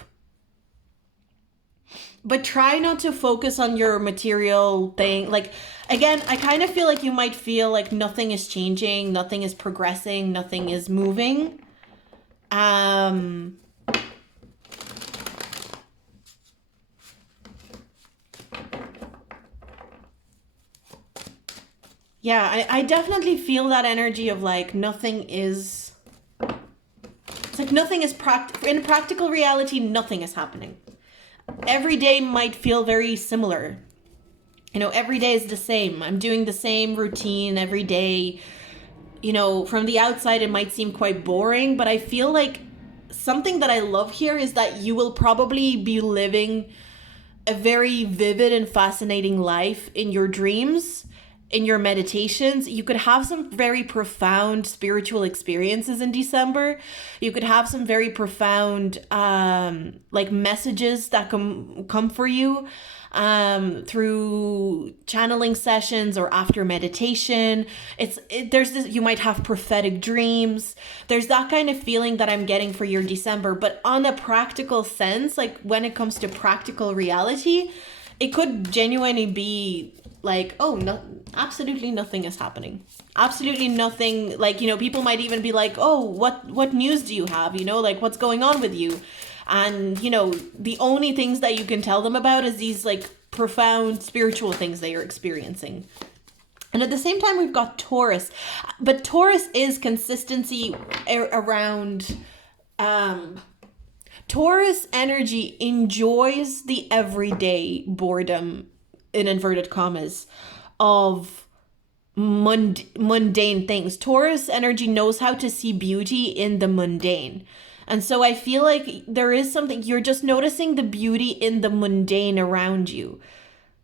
But try not to focus on your material thing. Like, again, I kind of feel like you might feel like nothing is changing, nothing is progressing, nothing is moving. Yeah, I definitely feel that energy of like nothing is. It's like nothing is in practical reality, nothing is happening. Every day might feel very similar. You know, every day is the same. I'm doing the same routine every day. You know, from the outside, it might seem quite boring, but I feel like something that I love here is that you will probably be living a very vivid and fascinating life in your dreams, in your meditations. You could have some very profound spiritual experiences in December. You could have some very profound like messages that come for you through channeling sessions or after meditation. There's this, you might have prophetic dreams. There's that kind of feeling that I'm getting for your December, but on a practical sense, like when it comes to practical reality, it could genuinely be like, oh, no, absolutely nothing is happening. Absolutely nothing. Like, you know, people might even be like, oh, what news do you have? You know, like what's going on with you? And, you know, the only things that you can tell them about is these like profound spiritual things that you're experiencing. And at the same time, we've got Taurus. But Taurus is consistency around... Taurus energy enjoys the everyday boredom, in inverted commas, of mundane things. Taurus energy knows how to see beauty in the mundane. And so I feel like there is something, you're just noticing the beauty in the mundane around you.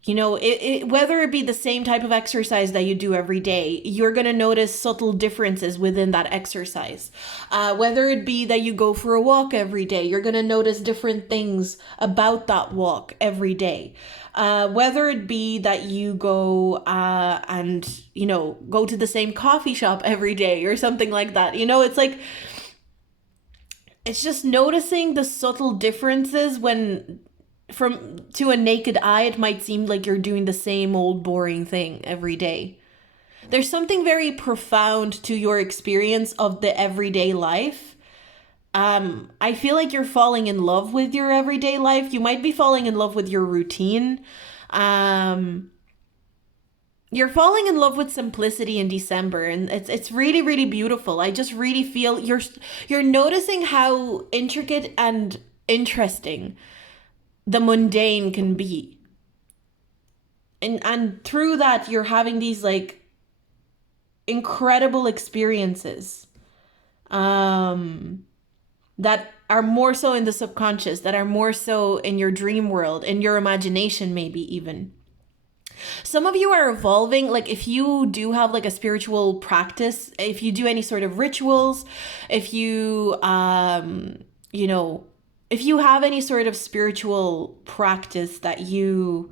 You know, whether it be the same type of exercise that you do every day, you're going to notice subtle differences within that exercise. Whether it be that you go for a walk every day, you're going to notice different things about that walk every day. Whether it be that you go and, you know, go to the same coffee shop every day or something like that. You know, it's like, it's just noticing the subtle differences when... to a naked eye, it might seem like you're doing the same old boring thing every day. There's something very profound to your experience of the everyday life. I feel like you're falling in love with your everyday life. You might be falling in love with your routine. You're falling in love with simplicity in December, and it's really, really beautiful. I just really feel you're noticing how intricate and interesting the mundane can be. And through that, you're having these like incredible experiences that are more so in the subconscious, that are more so in your dream world, in your imagination, maybe even. Some of you are evolving. Like if you do have like a spiritual practice, if you do any sort of rituals, if you, you know, if you have any sort of spiritual practice that you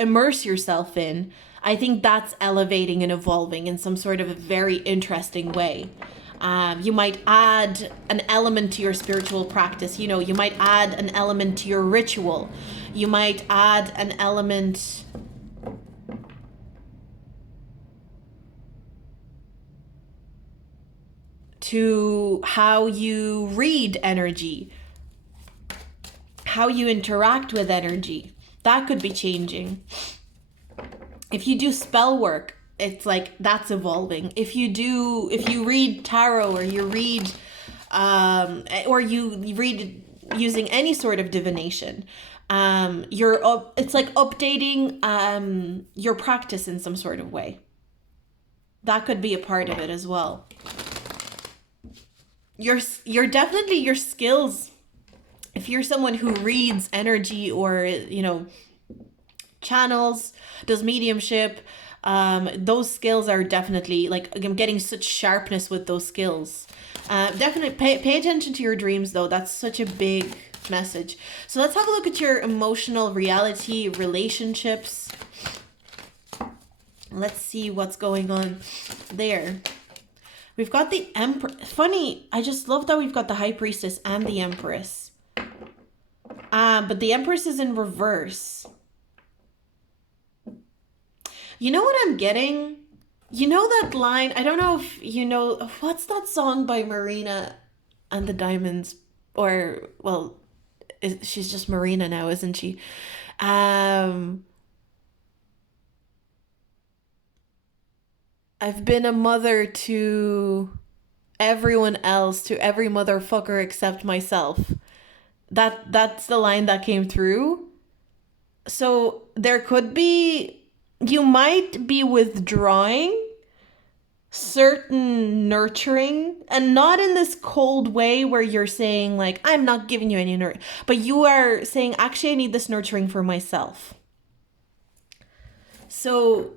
immerse yourself in, I think that's elevating and evolving in some sort of a very interesting way. You might add an element to your spiritual practice. You know, you might add an element to your ritual. You might add an element to how you read energy, how you interact with energy. That could be changing. If you do spell work, it's like that's evolving. If you read tarot, or you read using any sort of divination, it's like updating your practice in some sort of way. That could be a part of it as well. You're definitely your skills. If you're someone who reads energy, or channels, does mediumship, those skills are definitely, like, I'm getting such sharpness with those skills. Definitely pay attention to your dreams, though. That's such a big message. So let's have a look at your emotional reality, relationships. Let's see what's going on there. We've got the Emperor. Funny, I just love that we've got the High Priestess and the Empress. But the Empress is in reverse. You know what I'm getting? You know that line? I don't know if you know, what's that song by Marina and the Diamonds? Or, well, she's just Marina now, isn't she? I've been a mother to everyone else, to every motherfucker except myself. That's the line that came through. So there could be, you might be withdrawing certain nurturing, and not in this cold way where you're saying like, I'm not giving you any nurturing, but you are saying, actually, I need this nurturing for myself. So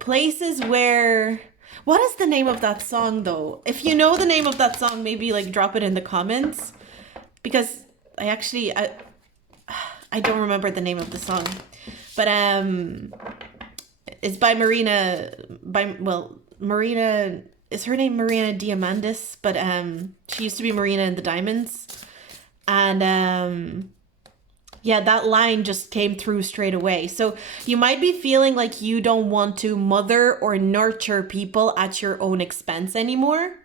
places where, what is the name of that song though? If you know the name of that song, maybe like drop it in the comments, because I don't remember the name of the song, but it's by Marina, Marina, is her name Marina Diamandis, but she used to be Marina and the Diamonds, and yeah, that line just came through straight away. So you might be feeling like you don't want to mother or nurture people at your own expense anymore.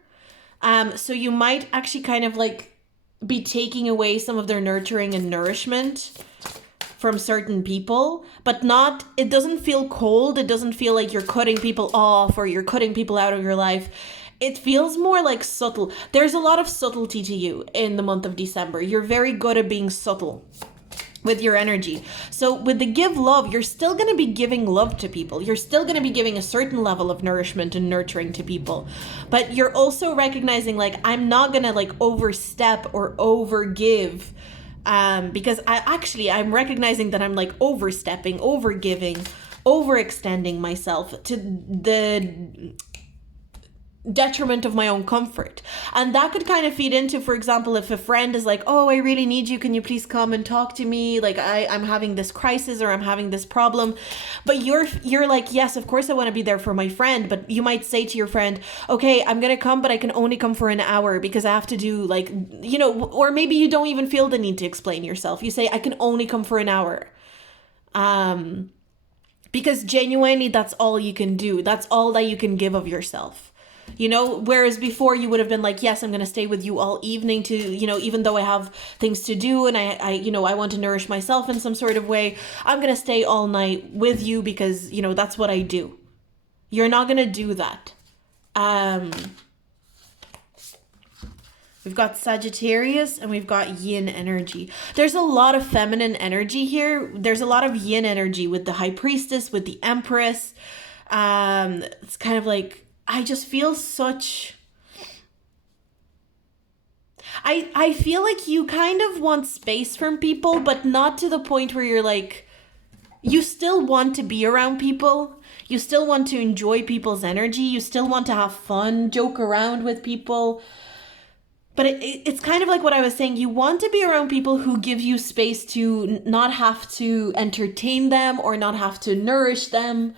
So you might actually kind of like be taking away some of their nurturing and nourishment from certain people, but not, it doesn't feel cold. It doesn't feel like you're cutting people off or you're cutting people out of your life. It feels more like subtle. There's a lot of subtlety to you in the month of December. You're very good at being subtle with your energy. So with the give love, you're still going to be giving love to people. You're still going to be giving a certain level of nourishment and nurturing to people. But you're also recognizing like, I'm not going to like overstep or overgive, because I'm recognizing that I'm like overstepping, overgiving, overextending myself to the detriment of my own comfort. And that could kind of feed into, for example, if a friend is like, oh, I really need you, can you please come and talk to me, like I'm having this crisis or I'm having this problem, but you're like, yes, of course I want to be there for my friend, but you might say to your friend, okay, I'm gonna come, but I can only come for an hour because I have to do like, or maybe you don't even feel the need to explain yourself. You say, I can only come for an hour, because genuinely that's all you can do, that's all that you can give of yourself. Whereas before you would have been like, yes, I'm going to stay with you all evening to, even though I have things to do and I want to nourish myself in some sort of way, I'm going to stay all night with you because, that's what I do. You're not going to do that. We've got Sagittarius and we've got yin energy. There's a lot of feminine energy here. There's a lot of yin energy with the High Priestess, with the Empress. It's kind of like, I just feel such... I feel like you kind of want space from people, but not to the point where you're like... You still want to be around people. You still want to enjoy people's energy. You still want to have fun, joke around with people. But it's kind of like what I was saying. You want to be around people who give you space to not have to entertain them or not have to nourish them.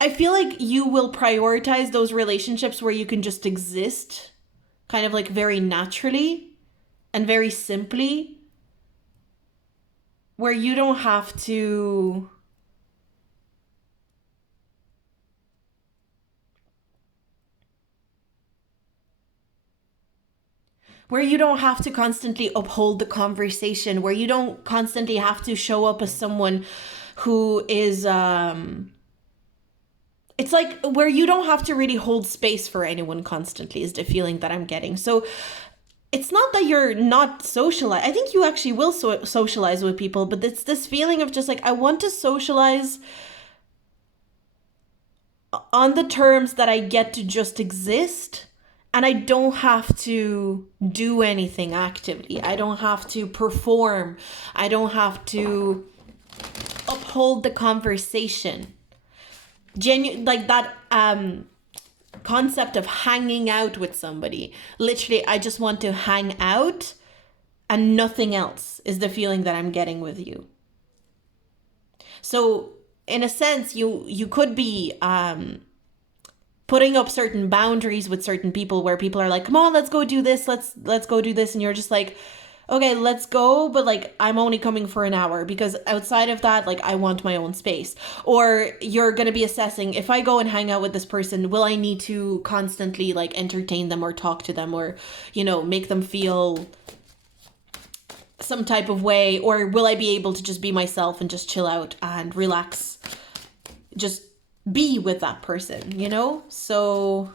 I feel like you will prioritize those relationships where you can just exist kind of like very naturally and very simply, where you don't have to where you don't have to constantly uphold the conversation, where you don't constantly have to show up as someone who is it's like where you don't have to really hold space for anyone constantly is the feeling that I'm getting. So it's not that you're not socialize. I think you actually will socialize with people, but it's this feeling of just like, I want to socialize on the terms that I get to just exist, and I don't have to do anything actively. I don't have to perform. I don't have to uphold the conversation. Like that concept of hanging out with somebody. Literally, I just want to hang out and nothing else is the feeling that I'm getting with you. So in a sense, you could be putting up certain boundaries with certain people where people are like, come on, let's go do this. Let's go do this. And you're just like, okay, let's go. But like, I'm only coming for an hour because outside of that, like, I want my own space. Or you're going to be assessing, if I go and hang out with this person, will I need to constantly like entertain them or talk to them or, you know, make them feel some type of way? Or will I be able to just be myself and just chill out and relax, just be with that person, you know? So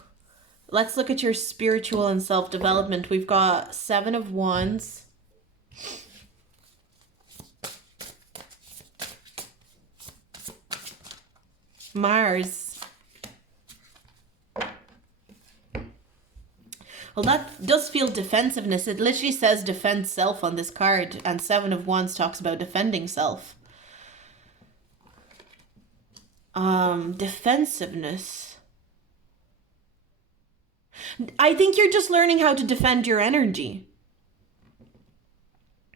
let's look at your spiritual and self-development. We've got 7 of Wands. Mars. Well, that does feel defensiveness. It literally says defend self on this card, and 7 of Wands talks about defending self. Defensiveness. I think you're just learning how to defend your energy.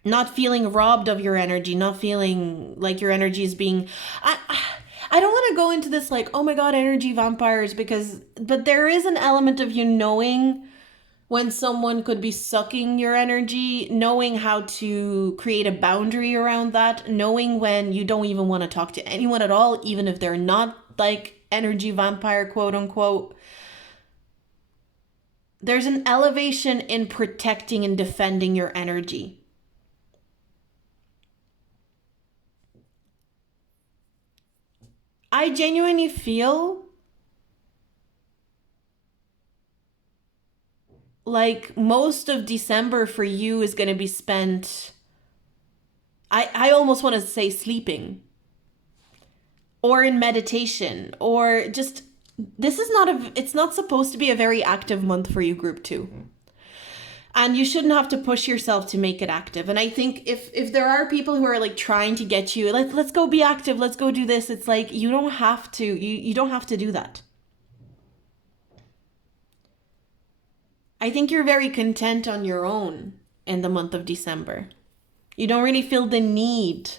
Not feeling robbed of your energy, not feeling like your energy is being... I don't want to go into this like, oh my God, energy vampires, but there is an element of you knowing when someone could be sucking your energy, knowing how to create a boundary around that, knowing when you don't even want to talk to anyone at all, even if they're not like energy vampire, quote unquote. There's an elevation in protecting and defending your energy. I genuinely feel like most of December for you is going to be spent, I almost want to say sleeping, or in meditation, or just, this is it's not supposed to be a very active month for you, group 2. And you shouldn't have to push yourself to make it active. And I think if there are people who are like trying to get you, let's go be active, let's go do this, it's like, you don't have to, you don't have to do that. I think you're very content on your own in the month of December. You don't really feel the need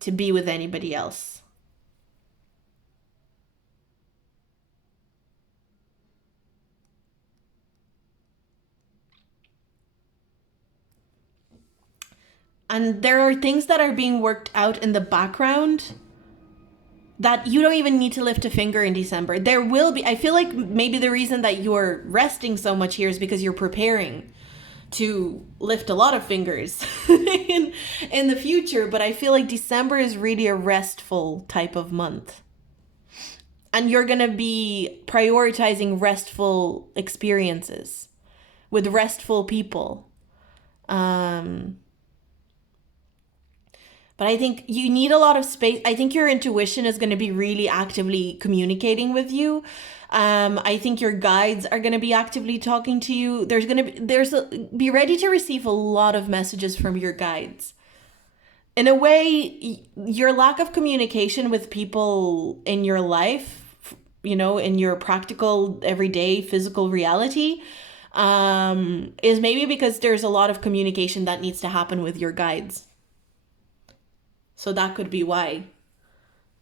to be with anybody else. And there are things that are being worked out in the background that you don't even need to lift a finger in December. There will be, I feel like maybe the reason that you're resting so much here is because you're preparing to lift a lot of fingers in the future. But I feel like December is really a restful type of month. And you're going to be prioritizing restful experiences with restful people. But I think you need a lot of space. I think your intuition is going to be really actively communicating with you. I think your guides are going to be actively talking to you. Be ready to receive a lot of messages from your guides. In a way, your lack of communication with people in your life, you know, in your practical, everyday, physical reality, is maybe because there's a lot of communication that needs to happen with your guides. So that could be why.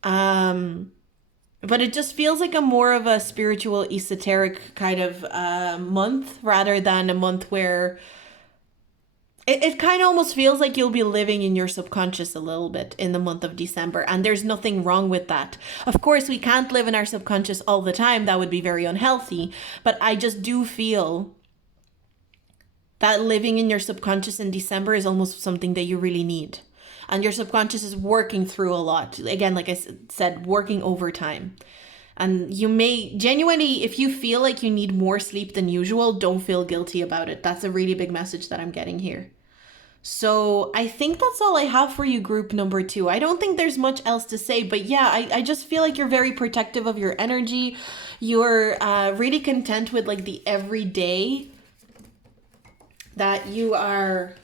But it just feels like a more of a spiritual, esoteric kind of month rather than a month where it kind of almost feels like you'll be living in your subconscious a little bit in the month of December, and there's nothing wrong with that. Of course, we can't live in our subconscious all the time. That would be very unhealthy. But I just do feel that living in your subconscious in December is almost something that you really need. And your subconscious is working through a lot. Again, like I said, working overtime. And you may genuinely, if you feel like you need more sleep than usual, don't feel guilty about it. That's a really big message that I'm getting here. So I think that's all I have for you, group number 2. I don't think there's much else to say, but yeah, I just feel like you're very protective of your energy. You're really content with like the everyday that you are,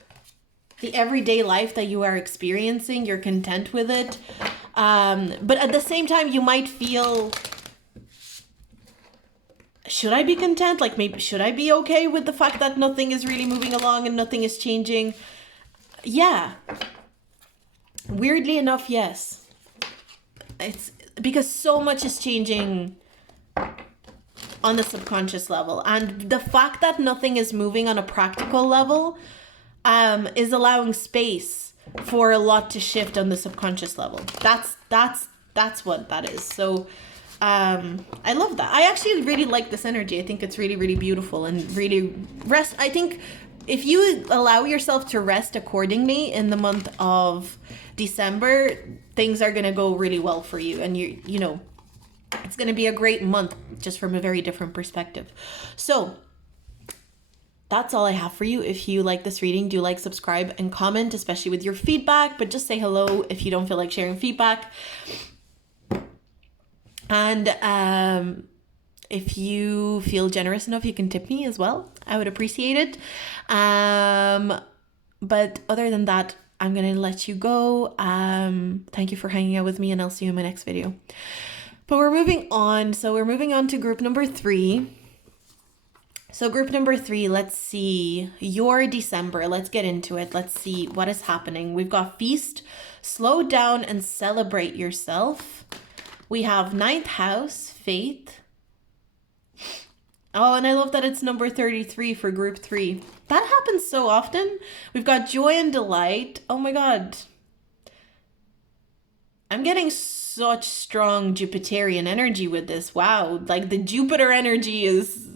the everyday life that you are experiencing. You're content with it. But at the same time, you might feel, should I be content? Like maybe, should I be okay with the fact that nothing is really moving along and nothing is changing? Yeah. Weirdly enough, yes. It's because so much is changing on the subconscious level. And the fact that nothing is moving on a practical level is allowing space for a lot to shift on the subconscious level. That's what that is. So I love that. I actually really like this energy. I think it's really, really beautiful and really rest. I think if you allow yourself to rest accordingly in the month of December, things are going to go really well for you. And you know, it's going to be a great month just from a very different perspective. So that's all I have for you. If you like this reading, do like, subscribe, and comment, especially with your feedback. But just say hello if you don't feel like sharing feedback. And if you feel generous enough, you can tip me as well. I would appreciate it. But other than that, I'm going to let you go. Thank you for hanging out with me, and I'll see you in my next video. But we're moving on. So we're moving on to group number 3. So group number 3, let's see. Your December. Let's get into it. Let's see what is happening. We've got feast, slow down, and celebrate yourself. We have 9th house, faith. Oh, and I love that it's number 33 for group 3. That happens so often. We've got joy and delight. Oh my God. I'm getting such strong Jupiterian energy with this. Wow. Like the Jupiter energy is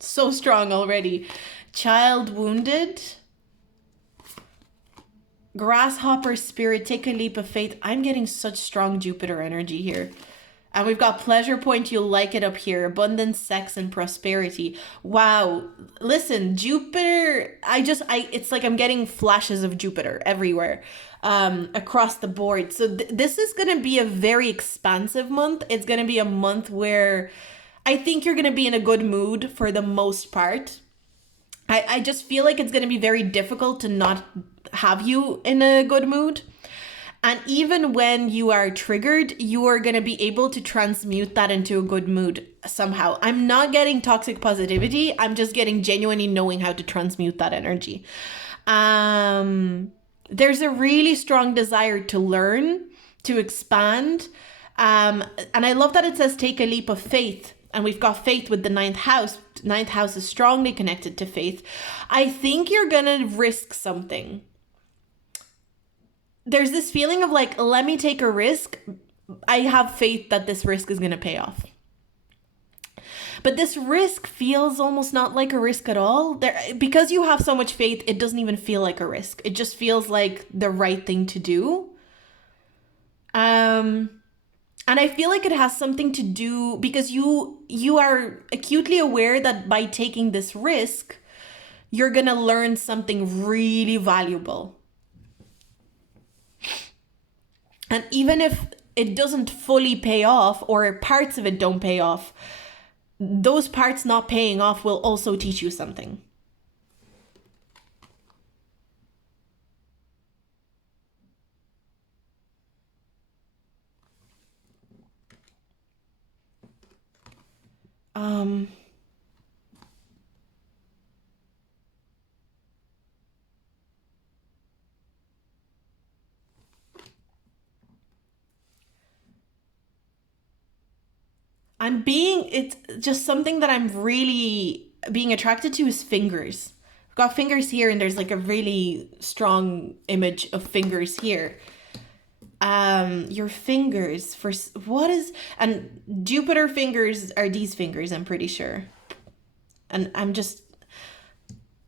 so strong already. Child wounded. Grasshopper spirit, take a leap of faith. I'm getting such strong Jupiter energy here. And we've got pleasure point, you'll like it up here. Abundance, sex, and prosperity. Wow. Listen, Jupiter, it's like I'm getting flashes of Jupiter everywhere, across the board. So this is going to be a very expansive month. It's going to be a month where I think you're going to be in a good mood for the most part. I just feel like it's going to be very difficult to not have you in a good mood. And even when you are triggered, you are going to be able to transmute that into a good mood somehow. I'm not getting toxic positivity. I'm just getting genuinely knowing how to transmute that energy. There's a really strong desire to learn, to expand. And I love that it says take a leap of faith. And we've got faith with the 9th house. 9th house is strongly connected to faith. I think you're going to risk something. There's this feeling of like, let me take a risk. I have faith that this risk is going to pay off. But this risk feels almost not like a risk at all. Because you have so much faith, it doesn't even feel like a risk. It just feels like the right thing to do. And I feel like it has something to do because you are acutely aware that by taking this risk, you're going to learn something really valuable. And even if it doesn't fully pay off or parts of it don't pay off, those parts not paying off will also teach you something. It's just something that I'm really being attracted to is fingers. I've got fingers here, and there's like a really strong image of fingers here. Your fingers for what is, and Jupiter fingers are these fingers, I'm pretty sure. And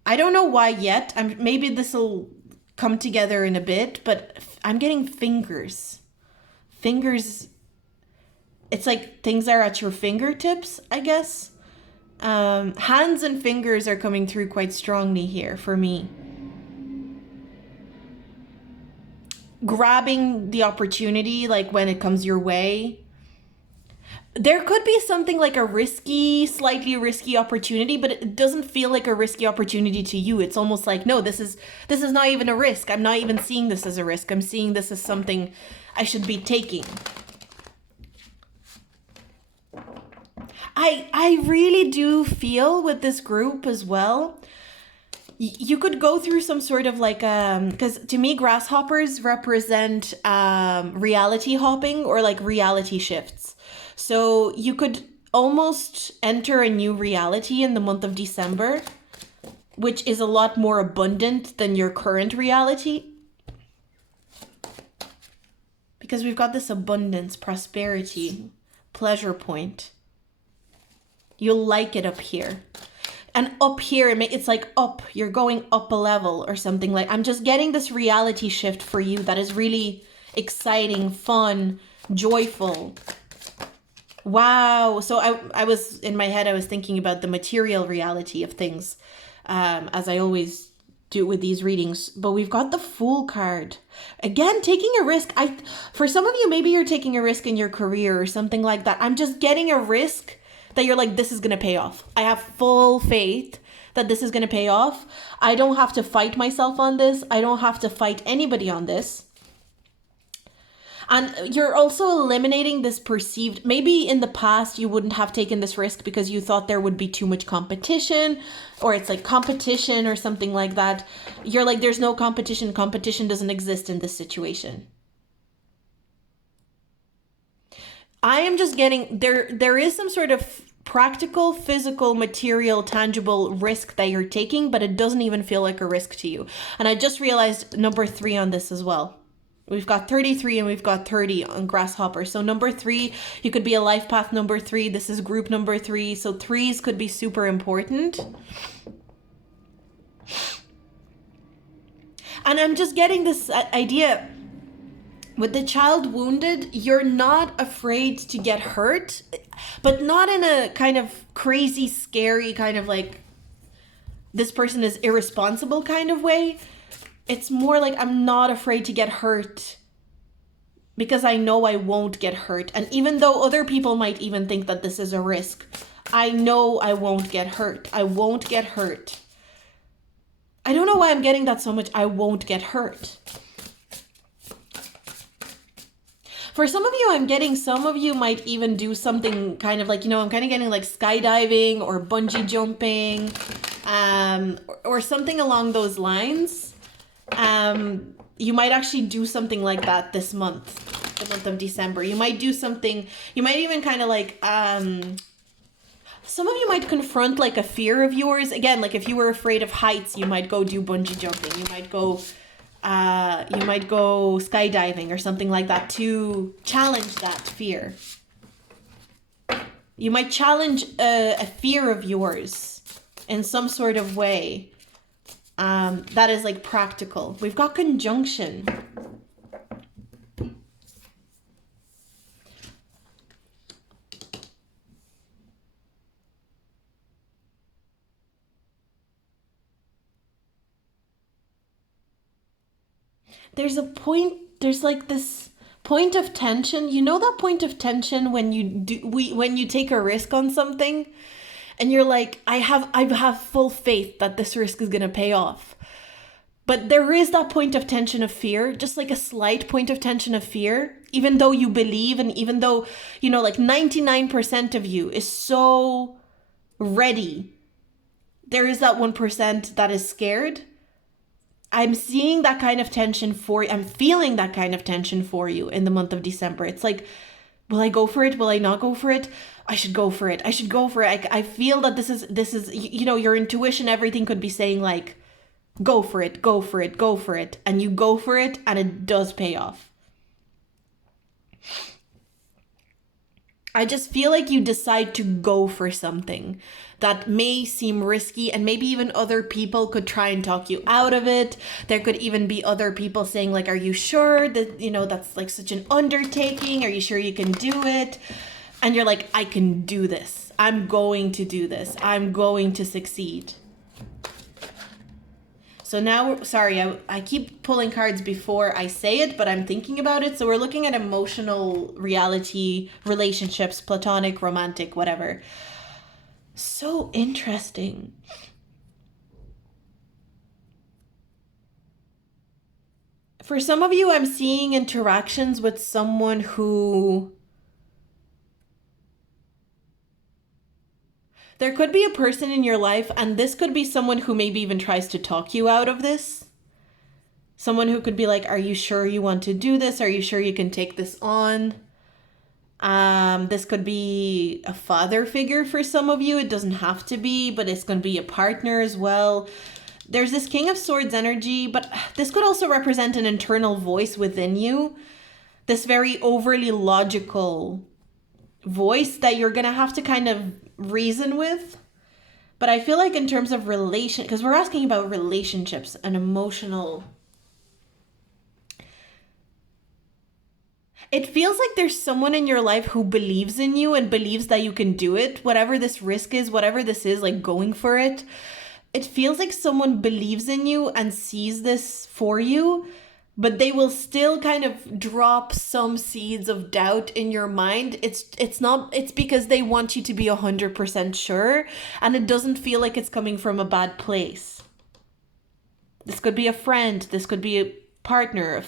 I don't know why yet. Maybe this will come together in a bit, but I'm getting fingers. Fingers, it's like things are at your fingertips, I guess. Hands and fingers are coming through quite strongly here for me. Grabbing the opportunity, like when it comes your way. There could be something like a slightly risky opportunity, but it doesn't feel like a risky opportunity to you. It's almost like, no, this is not even a risk. I'm not even seeing this as a risk. I'm seeing this as something I should be taking. I really do feel with this group as well, you could go through some sort of like, because to me, grasshoppers represent reality hopping or like reality shifts. So you could almost enter a new reality in the month of December, which is a lot more abundant than your current reality. Because we've got this abundance, prosperity, pleasure point. You'll like it up here. And up here, it's like up, you're going up a level or something. Like, I'm just getting this reality shift for you that is really exciting, fun, joyful. Wow. So I was, in my head, I was thinking about the material reality of things, as I always do with these readings. But we've got the Fool card. Again, taking a risk. For some of you, maybe you're taking a risk in your career or something like that. I'm just getting a risk that you're like, this is going to pay off. I have full faith that this is going to pay off. I don't have to fight myself on this. I don't have to fight anybody on this. And you're also eliminating this perceived, maybe in the past you wouldn't have taken this risk because you thought there would be too much competition, or it's like competition or something like that. You're like, there's no competition. Competition doesn't exist in this situation. I am just getting, there is some sort of practical, physical, material, tangible risk that you're taking, but it doesn't even feel like a risk to you. And I just realized number 3 on this as well. We've got 33 and we've got 30 on Grasshopper. So number 3, you could be a life path number 3. This is group number 3. So 3s could be super important. And I'm just getting this idea. With the child wounded, you're not afraid to get hurt, but not in a kind of crazy, scary kind of like, this person is irresponsible kind of way. It's more like, I'm not afraid to get hurt because I know I won't get hurt. And even though other people might even think that this is a risk, I know I won't get hurt. I won't get hurt. I don't know why I'm getting that so much. I won't get hurt. For some of you, I'm getting, some of you might even do something kind of like, I'm kind of getting like skydiving or bungee jumping, or something along those lines. You might actually do something like that this month, the month of December. You might do something, you might even kind of like, some of you might confront like a fear of yours. Again, like if you were afraid of heights, you might go do bungee jumping. You might go skydiving or something like that to challenge that fear. You might challenge a fear of yours in some sort of way that is like practical. We've got conjunction. There's like this point of tension. You know that point of tension when you take a risk on something and you're like, I have full faith that this risk is going to pay off. But there is that point of tension of fear, just like a slight point of tension of fear, even though you believe, and even though, like 99% of you is so ready, there is that 1% that is scared. I'm seeing that kind of tension I'm feeling that kind of tension for you in the month of December. It's like Will I go for it? Will I not go for it? I should go for it. I should go for it. I feel that this is, your intuition, everything could be saying like, go for it, go for it, go for it. And you go for it and it does pay off. I just feel like you decide to go for something that may seem risky, and maybe even other people could try and talk you out of it. There could even be other people saying like, are you sure that, that's like such an undertaking? Are you sure you can do it? And you're like, I can do this. I'm going to do this. I'm going to succeed. So now, sorry, I keep pulling cards before I say it, but I'm thinking about it. So we're looking at emotional reality, relationships, platonic, romantic, whatever. So interesting. For some of you, I'm seeing interactions with someone who... There could be a person in your life, and this could be someone who maybe even tries to talk you out of this. Someone who could be like, are you sure you want to do this? Are you sure you can take this on? This could be a father figure for some of you. It doesn't have to be, but it's going to be a partner as well. There's this King of Swords energy, but this could also represent an internal voice within you. This very overly logical voice that you're going to have to kind of reason with. But I feel like in terms of relation, because we're asking about relationships and emotional, it feels like there's someone in your life who believes in you and believes that you can do it. Whatever this risk is, whatever this is, like going for it. It feels like someone believes in you and sees this for you, but they will still kind of drop some seeds of doubt in your mind. It's because they want you to be 100% sure, and it doesn't feel like it's coming from a bad place. This could be a friend, this could be a partner,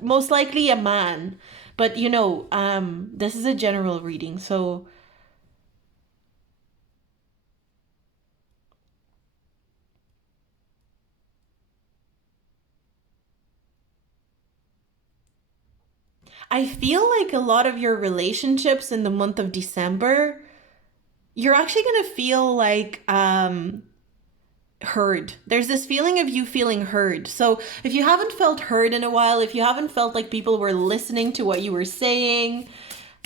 most likely a man. But this is a general reading, so I feel like a lot of your relationships in the month of December, you're actually going to feel like heard. There's this feeling of you feeling heard. So if you haven't felt heard in a while, if you haven't felt like people were listening to what you were saying,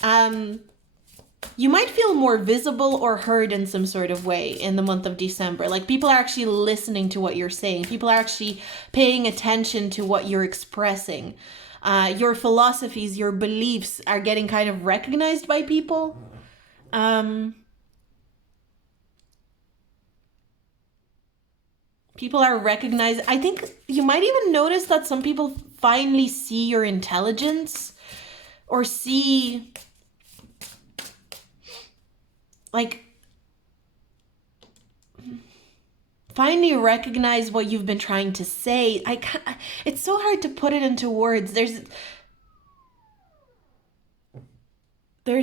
you might feel more visible or heard in some sort of way in the month of December. Like people are actually listening to what you're saying. People are actually paying attention to what you're expressing. Your philosophies, your beliefs are getting kind of recognized by people. People are recognized. I think you might even notice that some people finally see your intelligence, or see, like, finally recognize what you've been trying to say. It's so hard to put it into words. There's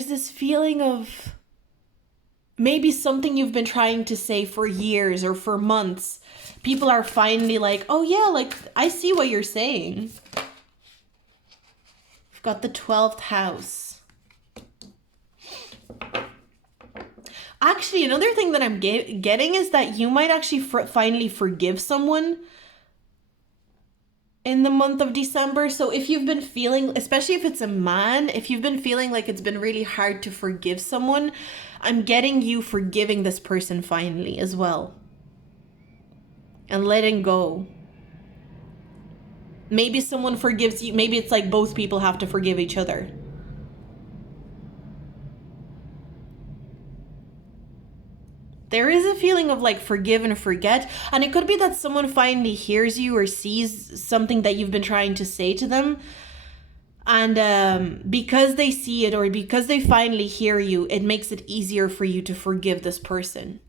this feeling of maybe something you've been trying to say for years or for months. People are finally like, oh yeah, like I see what you're saying. We've got the 12th house. Actually, another thing that I'm getting is that you might actually finally forgive someone in the month of December. So if you've been feeling, especially if it's a man, if you've been feeling like it's been really hard to forgive someone, I'm getting you forgiving this person finally as well. And letting go. Maybe someone forgives you. Maybe it's like both people have to forgive each other. There is a feeling of like forgive and forget. And it could be that someone finally hears you or sees something that you've been trying to say to them. And because they see it, or because they finally hear you, it makes it easier for you to forgive this person.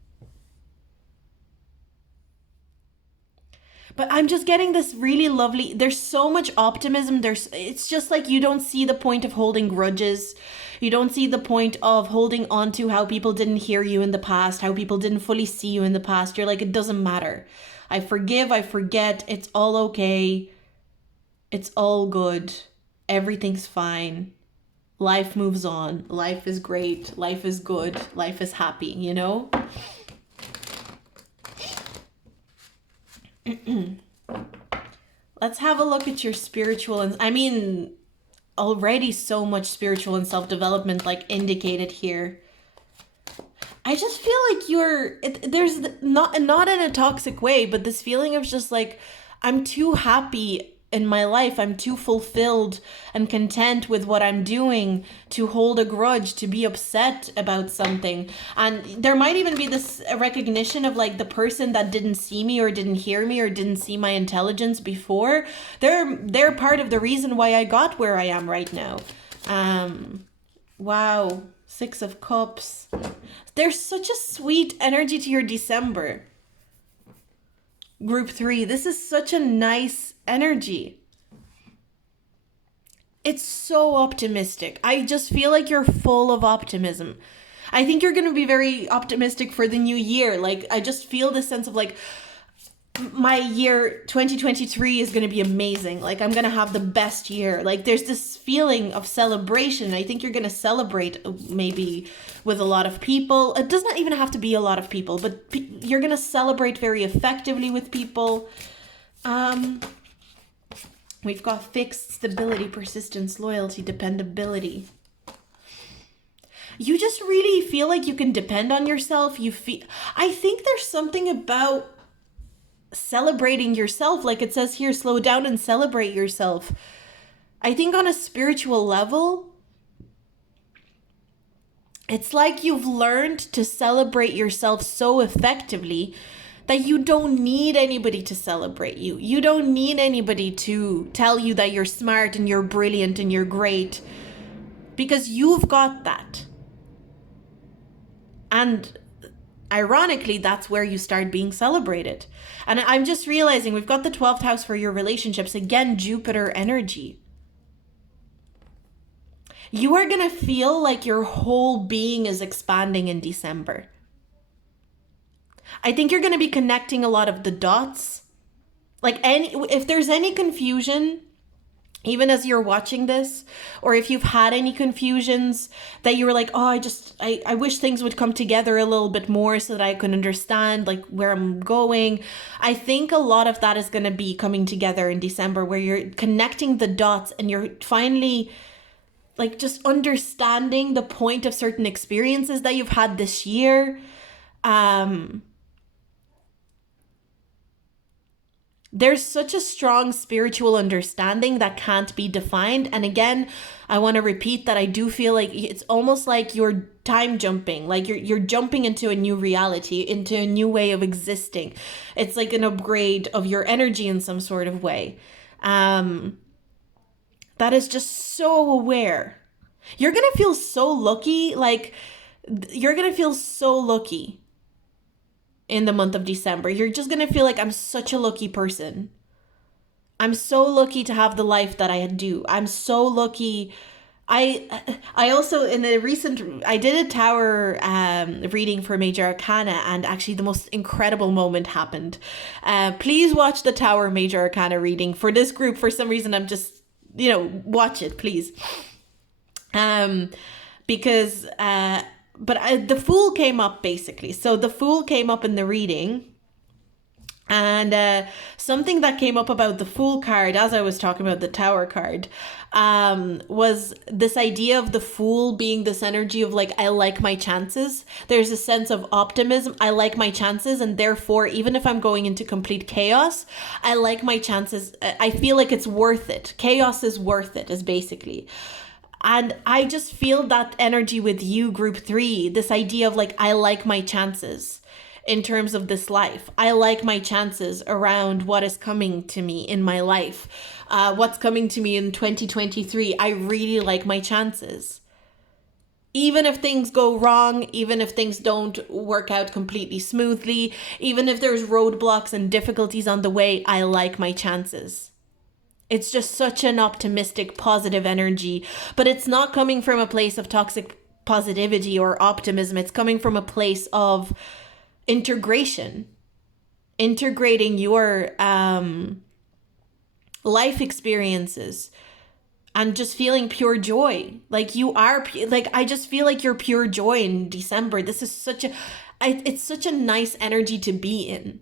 But I'm just getting this really lovely, there's so much optimism. It's just like you don't see the point of holding grudges. You don't see the point of holding on to how people didn't hear you in the past, how people didn't fully see you in the past. You're like, it doesn't matter. I forgive, I forget. It's all okay. It's all good. Everything's fine. life moves on. Life is great. Life is good. Life is happy, you know? Let's have a look at your spiritual and already so much spiritual and self-development like indicated here. I just feel like there's not in a toxic way, but this feeling of just like, I'm too happy in my life. I'm too fulfilled and content with what I'm doing to hold a grudge, to be upset about something. And there might even be this recognition of like the person that didn't see me or didn't hear me or didn't see my intelligence before. They're part of the reason why I got where I am right now. Wow. 6 of Cups. There's such a sweet energy to your December. Group 3, this is such a nice energy. It's so optimistic. I just feel like you're full of optimism. I think you're going to be very optimistic for the new year. Like, I just feel this sense of like, my year 2023 is going to be amazing. Like, I'm going to have the best year. Like, there's this feeling of celebration. I think you're going to celebrate maybe with a lot of people. It does not even have to be a lot of people, but you're going to celebrate very effectively with people. We've got fixed, stability, persistence, loyalty, dependability. You just really feel like you can depend on yourself. I think there's something about celebrating yourself, like it says here, slow down and celebrate yourself. I think on a spiritual level, it's like you've learned to celebrate yourself so effectively that you don't need anybody to celebrate you. You don't need anybody to tell you that you're smart and you're brilliant and you're great, because you've got that. And ironically, that's where you start being celebrated. And I'm just realizing we've got the 12th house for your relationships. Again, Jupiter energy. You are going to feel like your whole being is expanding in December. I think you're going to be connecting a lot of the dots. Like, if there's any confusion, even as you're watching this, or if you've had any confusions that you were like, oh, I wish things would come together a little bit more so that I could understand like where I'm going. I think a lot of that is going to be coming together in December, where you're connecting the dots and you're finally like just understanding the point of certain experiences that you've had this year. There's such a strong spiritual understanding that can't be defined. And again, I want to repeat that I do feel like it's almost like you're time jumping, like you're jumping into a new reality, into a new way of existing. It's like an upgrade of your energy in some sort of way. That is just so aware. You're going to feel so lucky. Like, you're going to feel so lucky in the month of December. You're just going to feel like, I'm such a lucky person. I'm so lucky to have the life that I do. I'm so lucky. I also, in the recent, I did a tower reading for Major Arcana, and actually the most incredible moment happened. Please watch the tower Major Arcana reading for this group. For some reason, I'm just, watch it, please. Because the Fool came up basically. So the Fool came up in the reading, and something that came up about the Fool card, as I was talking about the Tower card, was this idea of the Fool being this energy of like, I like my chances. There's a sense of optimism. I like my chances, and therefore, even if I'm going into complete chaos, I like my chances. I feel like it's worth it. Chaos is worth it, is basically. And I just feel that energy with you, group 3, this idea of like, I like my chances in terms of this life. I like my chances around what is coming to me in my life. What's coming to me in 2023. I really like my chances. Even if things go wrong, even if things don't work out completely smoothly, even if there's roadblocks and difficulties on the way, I like my chances. It's just such an optimistic, positive energy, but it's not coming from a place of toxic positivity or optimism. It's coming from a place of integration, integrating your life experiences and just feeling pure joy. Like you are, like, I just feel like you're pure joy in December. This is it's such a nice energy to be in.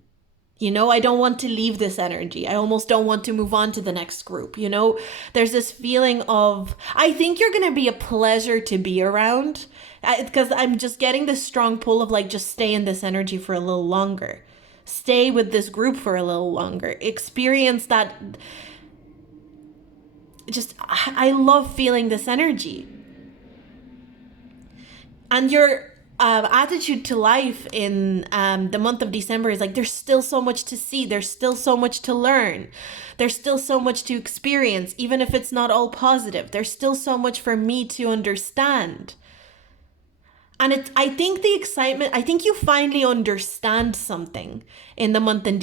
You know, I don't want to leave this energy. I almost don't want to move on to the next group. You know, there's this feeling of, I think you're going to be a pleasure to be around, because I'm just getting this strong pull of like, just stay in this energy for a little longer. Stay with this group for a little longer. Experience that. Just, I love feeling this energy. And your attitude to life in the month of December is like, there's still so much to see. There's still so much to learn. There's still so much to experience, even if it's not all positive. There's still so much for me to understand. And I think the excitement, I think you finally understand something in the month of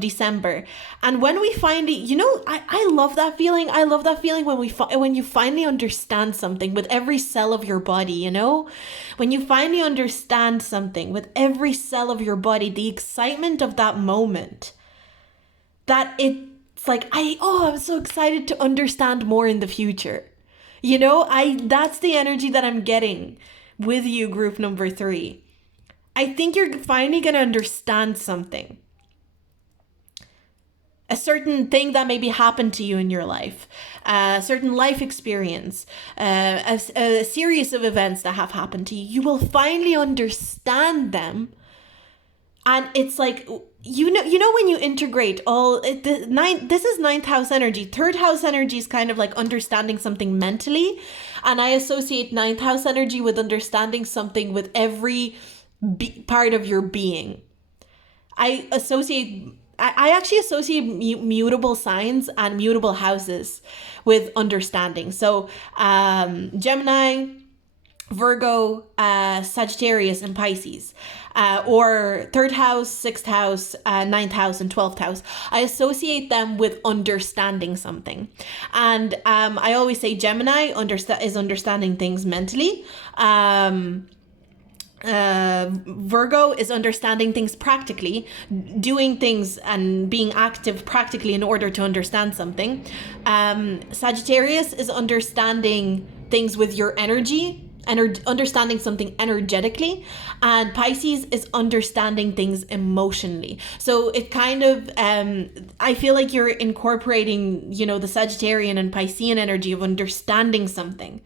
December. And when we finally, you know, I love that feeling. I love that feeling when you finally understand something with every cell of your body, you know? When you finally understand something with every cell of your body, the excitement of that moment, that it's like, I'm so excited to understand more in the future. You know, that's the energy that I'm getting with you, group number 3. I think you're finally going to understand something. A certain thing that maybe happened to you in your life, a certain life experience, a series of events that have happened to you. You will finally understand them. And it's like, you know when you integrate this is 9th house energy. 3rd house energy is kind of like understanding something mentally. And I associate 9th house energy with understanding something with every part of your being. I actually associate mutable signs and mutable houses with understanding. So Gemini, Virgo, Sagittarius, and Pisces, or 3rd house, 6th house, 9th house, and 12th house. I associate them with understanding something. And I always say Gemini is understanding things mentally. Virgo is understanding things practically, doing things and being active practically in order to understand something. Sagittarius is understanding things with your energy, understanding something energetically, and Pisces is understanding things emotionally. So it kind of, I feel like you're incorporating, you know, the Sagittarian and Piscean energy of understanding something.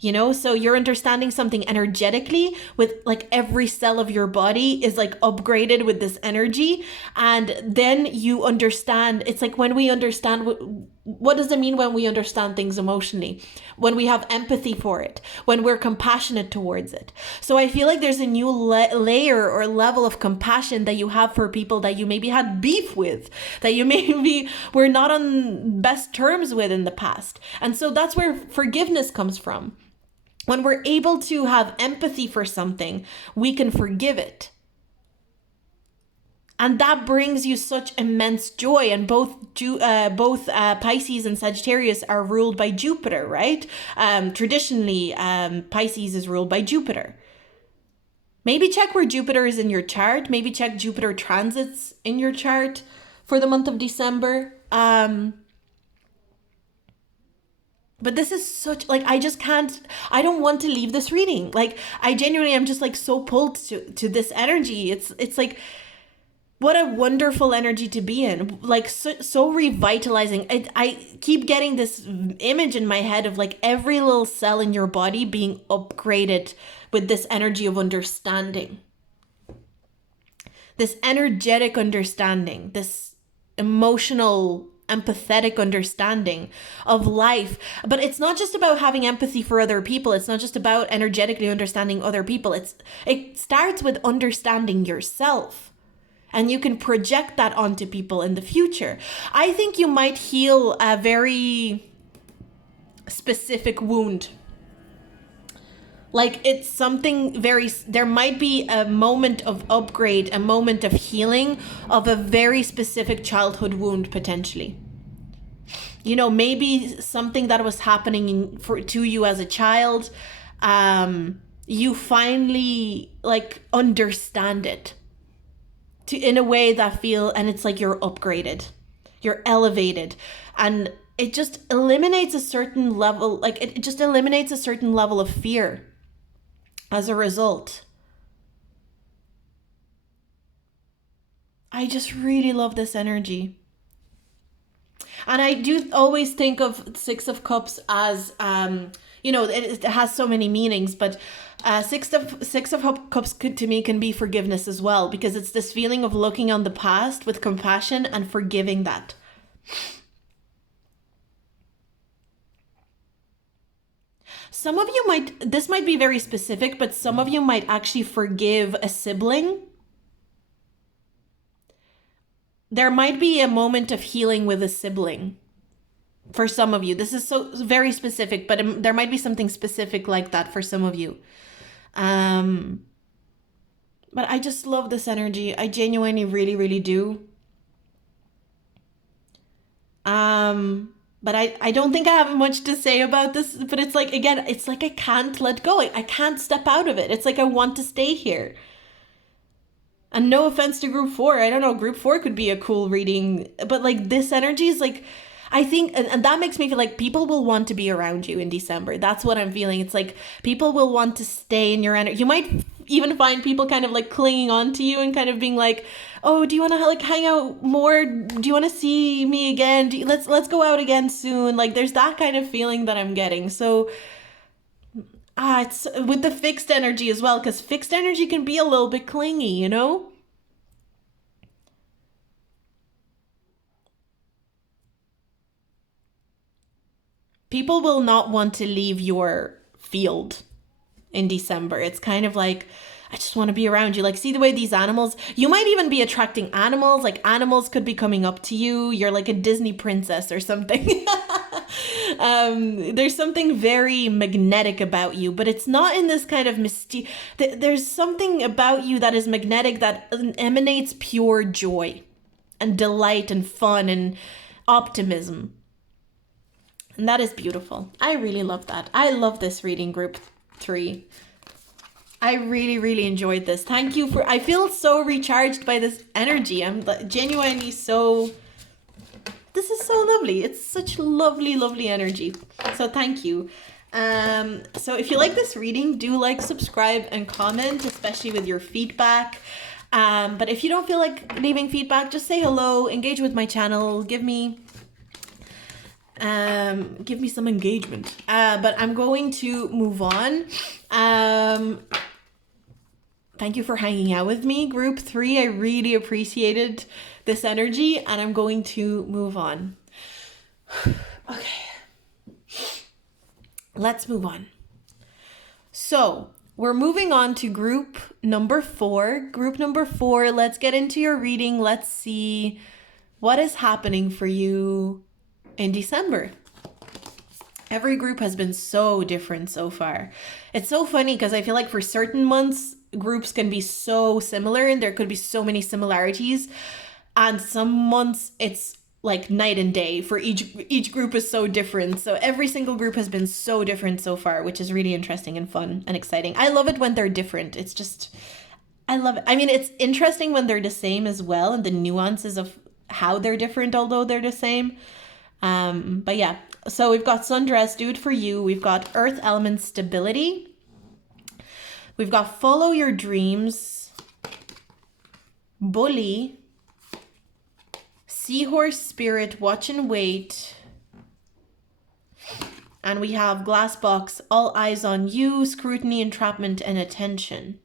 You know, so you're understanding something energetically with like every cell of your body is like upgraded with this energy. And then you understand, it's like when we understand what does it mean when we understand things emotionally, when we have empathy for it, when we're compassionate towards it. So I feel like there's a new layer or level of compassion that you have for people that you maybe had beef with, that you maybe were not on best terms with in the past. And so that's where forgiveness comes from. When we're able to have empathy for something, we can forgive it. And that brings you such immense joy. And both Pisces and Sagittarius are ruled by Jupiter, right? Traditionally, Pisces is ruled by Jupiter. Maybe check where Jupiter is in your chart. Maybe check Jupiter transits in your chart for the month of December. But this is such, like, I don't want to leave this reading. Like, I genuinely am just like so pulled to this energy. It's like, what a wonderful energy to be in. Like, so revitalizing. I keep getting this image in my head of like every little cell in your body being upgraded with this energy of understanding. This energetic understanding, this emotional, empathetic understanding of life. But it's not just about having empathy for other people. It's not just about energetically understanding other people. It starts with understanding yourself. And you can project that onto people in the future. I think you might heal a very specific wound. Like, it's something there might be a moment of upgrade, a moment of healing of a very specific childhood wound, potentially. You know, maybe something that was happening to you as a child, you finally like understand it in a way that and it's like you're upgraded, you're elevated. And it just eliminates a certain level, like it just eliminates a certain level of fear as a result. I just really love this energy. And I do always think of Six of Cups as, it has so many meanings, but Six of Cups to me can be forgiveness as well, because it's this feeling of looking on the past with compassion and forgiving that. Some of you this might be very specific, but some of you might actually forgive a sibling. There might be a moment of healing with a sibling for some of you. This is so very specific, but there might be something specific like that for some of you. But I just love this energy. I genuinely really, really do. But I don't think I have much to say about this, but it's like, again, it's like I can't let go. I can't step out of it. It's like I want to stay here. And no offense to group 4. I don't know, group 4 could be a cool reading, but like this energy is like, I think, and that makes me feel like people will want to be around you in December. That's what I'm feeling. It's like people will want to stay in your energy. You might even find people kind of like clinging on to you and kind of being like, oh, do you want to like hang out more? Do you want to see me again? Let's go out again soon. Like there's that kind of feeling that I'm getting. So it's with the fixed energy as well, because fixed energy can be a little bit clingy, you know? People will not want to leave your field in December. It's kind of like, I just want to be around you. Like, see the way these animals, you might even be attracting animals. Like, animals could be coming up to you. You're like a Disney princess or something. There's something very magnetic about you, but it's not in this kind of mystique. There's something about you that is magnetic, that emanates pure joy and delight and fun and optimism. And that is beautiful. I really love that. I love this reading, group 3. I really, really enjoyed this. Thank you I feel so recharged by this energy. I'm genuinely so, this is so lovely. It's such lovely, lovely energy. So thank you. So if you like this reading, do like, subscribe, and comment, especially with your feedback. But if you don't feel like leaving feedback, just say hello, engage with my channel, give me some engagement. But I'm going to move on. Thank you for hanging out with me, group 3. I really appreciated this energy, and I'm going to move on. Okay. Let's move on. So we're moving on to group number 4. Group number 4, let's get into your reading. Let's see what is happening for you in December. Every group has been so different so far. It's so funny because I feel like for certain months, groups can be so similar and there could be so many similarities. And some months it's like night and day. For each group is so different. So every single group has been so different so far, which is really interesting and fun and exciting. I love it when they're different. It's just, I love it. I mean, it's interesting when they're the same as well, and the nuances of how they're different, although they're the same. But yeah, so we've got Sundress, Do It For You. We've got Earth Element Stability. We've got Follow Your Dreams, Bully, Seahorse Spirit, Watch and Wait. And we have Glass Box, All Eyes on You, Scrutiny, Entrapment, and Attention.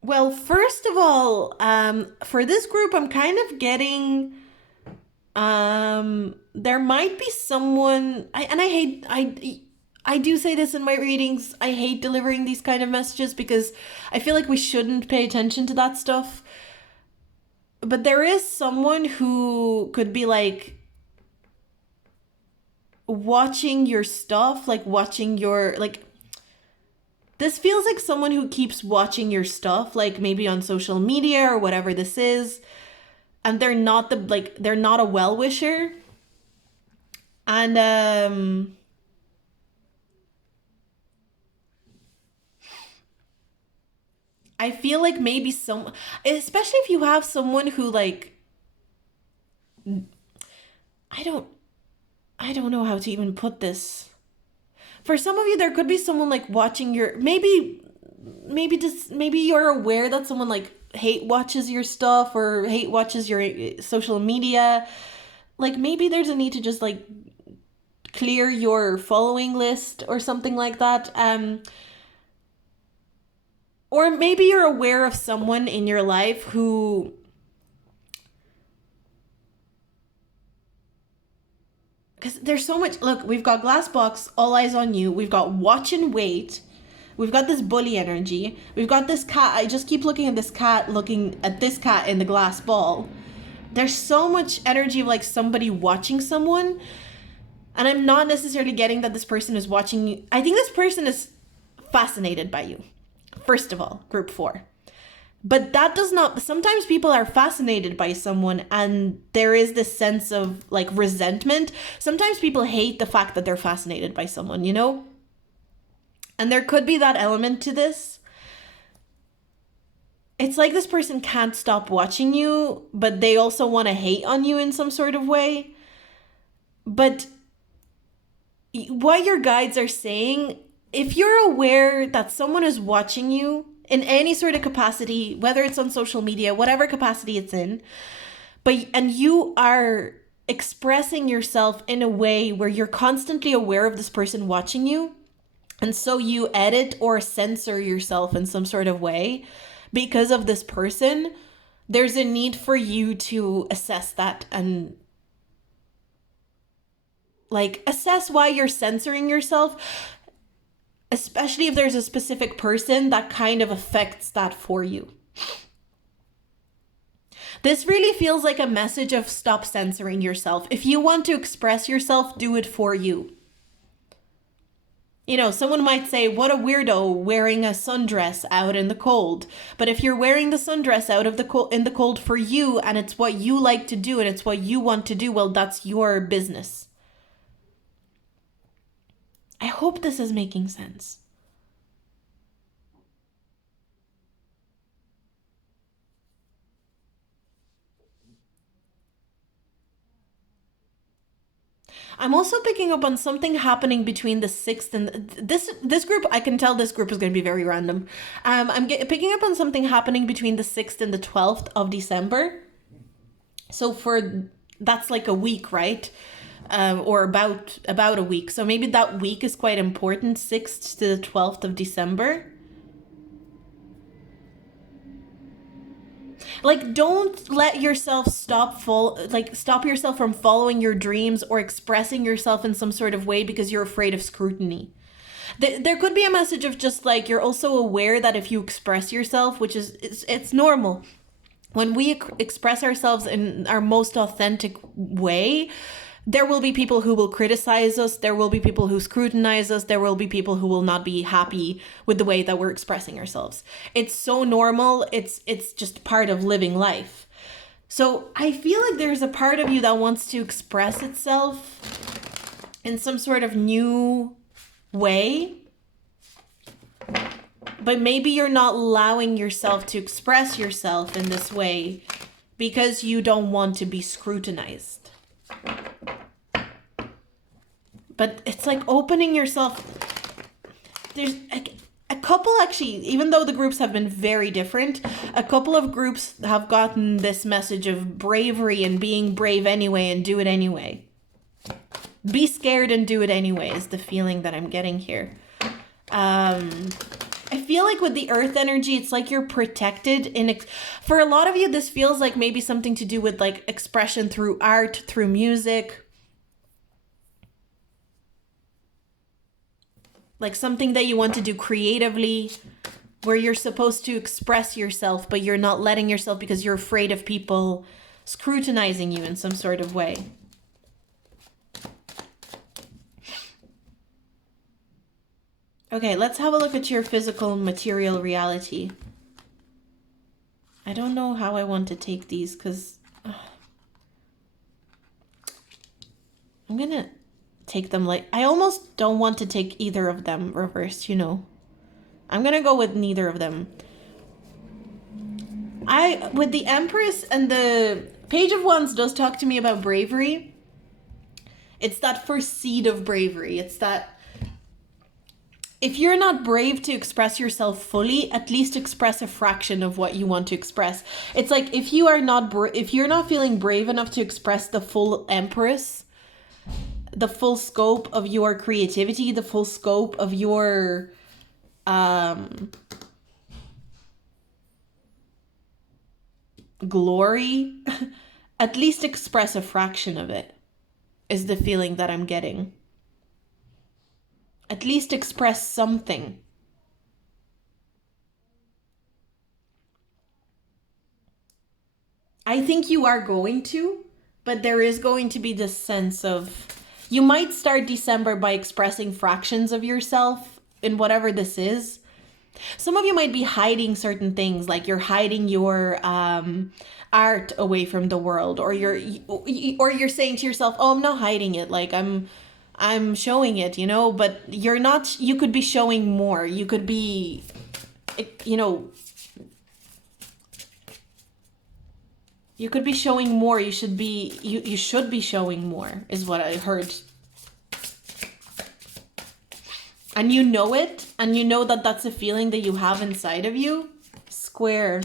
Well, first of all, for this group, I'm kind of getting, there might be someone, I do say this in my readings, I hate delivering these kind of messages because I feel like we shouldn't pay attention to that stuff. But there is someone who could be like watching your stuff, like watching your, like, this feels like someone who keeps watching your stuff, like maybe on social media or whatever this is, and they're not they're not a well-wisher. And I feel like maybe especially if you have someone who like, I don't, I don't know how to even put this. For some of you, there could be someone like watching your, maybe you're aware that someone like hate watches your stuff or hate watches your social media. Like maybe there's a need to just like clear your following list or something like that. Or maybe you're aware of someone in your life who because there's so much. Look, we've got glass box, all eyes on you. We've got watch and wait. We've got this bully energy. We've got this cat. I just keep looking at this cat, looking at this cat in the glass ball. There's so much energy of like somebody watching someone. And I'm not necessarily getting that this person is watching you. I think this person is fascinated by you. First of all, group 4. But that does not, sometimes people are fascinated by someone and there is this sense of like resentment. Sometimes people hate the fact that they're fascinated by someone, you know? And there could be that element to this. It's like this person can't stop watching you, but they also want to hate on you in some sort of way. But what your guides are saying, if you're aware that someone is watching you in any sort of capacity, whether it's on social media, whatever capacity it's in, and you are expressing yourself in a way where you're constantly aware of this person watching you, and so you edit or censor yourself in some sort of way because of this person, there's a need for you to assess that and like assess why you're censoring yourself, especially if there's a specific person that kind of affects that for you. This really feels like a message of stop censoring yourself. If you want to express yourself, do it for you. You know, someone might say, what a weirdo wearing a sundress out in the cold. But if you're wearing the sundress out of in the cold for you and it's what you like to do and it's what you want to do, well, that's your business. I hope this is making sense. I'm also picking up on something happening between the 6th and this group. I can tell this group is going to be very random. I'm picking up on something happening between the 6th and the 12th of December. So that's like a week, right? Or about a week. So maybe that week is quite important, 6th to the 12th of December. Like, don't let yourself stop yourself from following your dreams or expressing yourself in some sort of way because you're afraid of scrutiny. There could be a message of just like, you're also aware that if you express yourself, which is, it's normal. When we express ourselves in our most authentic way, there will be people who will criticize us. There will be people who scrutinize us. There will be people who will not be happy with the way that we're expressing ourselves. It's so normal. It's just part of living life. So I feel like there's a part of you that wants to express itself in some sort of new way. But maybe you're not allowing yourself to express yourself in this way because you don't want to be scrutinized. But it's like opening yourself. There's a couple, actually, even though the groups have been very different, a couple of groups have gotten this message of bravery and being brave anyway and do it anyway. Be scared and do it anyway is the feeling that I'm getting here. I feel like with the earth energy, it's like you're protected. For a lot of you, this feels like maybe something to do with like expression through art, through music. Like something that you want to do creatively, where you're supposed to express yourself, but you're not letting yourself because you're afraid of people scrutinizing you in some sort of way. Okay, let's have a look at your physical material reality. I don't know how I want to take these because I'm gonna take them like, I almost don't want to take either of them reversed, you know. I'm gonna go with neither of them. With the Empress and the Page of Wands does talk to me about bravery. It's that first seed of bravery. It's that if you're not brave to express yourself fully, at least express a fraction of what you want to express. It's like if you are not if you're not feeling brave enough to express the full Empress, the full scope of your creativity, the full scope of your glory, at least express a fraction of it, is the feeling that I'm getting. At least express something. I think you are going to, but there is going to be this sense of, you might start December by expressing fractions of yourself in whatever this is. Some of you might be hiding certain things, like you're hiding your art away from the world, or you're saying to yourself, "Oh, I'm not hiding it. Like I'm showing it, you know." But you're not. You could be showing more. You could be, you know. You could be showing more. You should be. You should be showing more, is what I heard. And you know it, and you know that that's a feeling that you have inside of you. Square.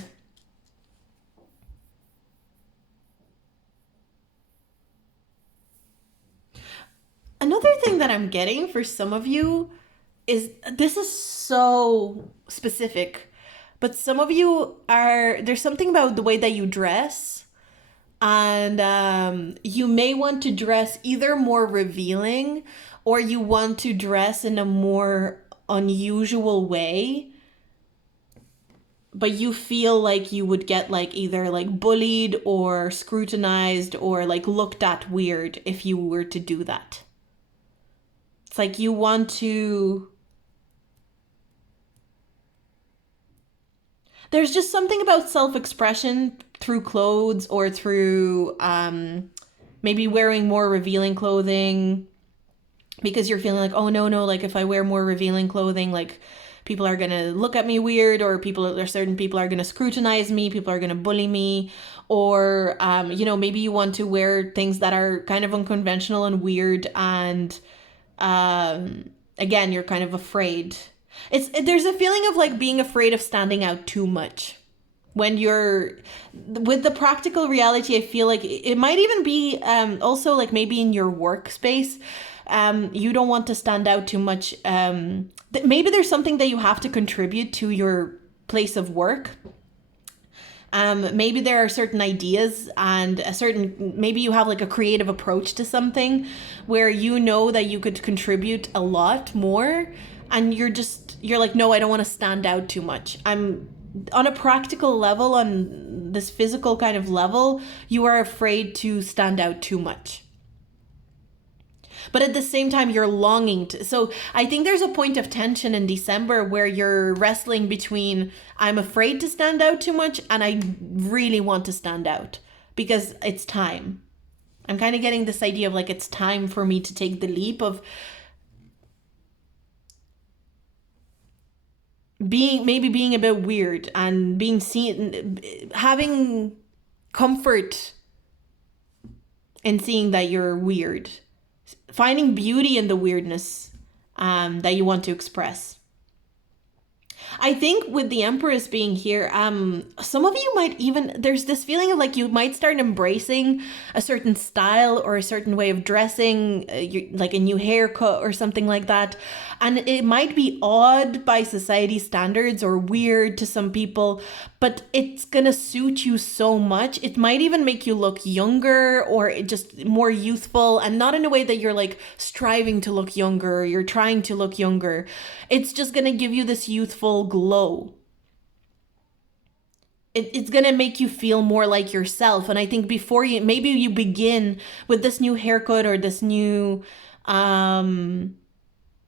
Another thing that I'm getting for some of you is, this is so specific, but some of you there's something about the way that you dress, and you may want to dress either more revealing, or you want to dress in a more unusual way, but you feel like you would get like either like bullied or scrutinized or like looked at weird if you were to do that. It's like you want to... There's just something about self-expression through clothes, or through maybe wearing more revealing clothing, because you're feeling like, oh no, like if I wear more revealing clothing, like people are gonna look at me weird, or certain people are gonna scrutinize me, people are gonna bully me, or you know, maybe you want to wear things that are kind of unconventional and weird, and again, you're kind of afraid. There's a feeling of like being afraid of standing out too much. When you're with the practical reality, I feel like it might even be also like maybe in your workspace, you don't want to stand out too much. Maybe there's something that you have to contribute to your place of work. Maybe there are certain ideas and maybe you have like a creative approach to something where you know that you could contribute a lot more, and you're like, no, I don't want to stand out too much. I'm on a practical level, on this physical kind of level, you are afraid to stand out too much. But at the same time, you're longing to. So I think there's a point of tension in December where you're wrestling between, I'm afraid to stand out too much, and I really want to stand out because it's time. I'm kind of getting this idea of like, it's time for me to take the leap of being a bit weird and being seen, having comfort in seeing that you're weird, finding beauty in the weirdness that you want to express. I think with the Empress being here, some of you might even, there's this feeling of like you might start embracing a certain style or a certain way of dressing, like a new haircut or something like that. And it might be odd by society standards or weird to some people, but it's gonna suit you so much. It might even make you look younger or just more youthful, and not in a way that you're like striving to look younger or you're trying to look younger. It's just gonna give you this youthful glow. It's gonna make you feel more like yourself. And I think before maybe you begin with this new haircut or this new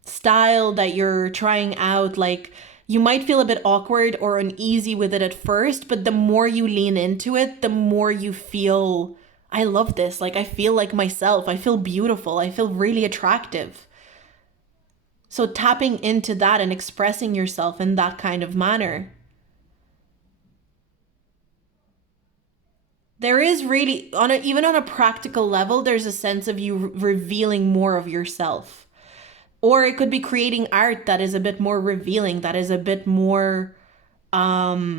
style that you're trying out, like you might feel a bit awkward or uneasy with it at first, but the more you lean into it, the more you feel, I love this. Like I feel like myself. I feel beautiful. I feel really attractive. So tapping into that and expressing yourself in that kind of manner. there is really even on a practical level, there's a sense of you revealing more of yourself. Or it could be creating art that is a bit more revealing, that is a bit more art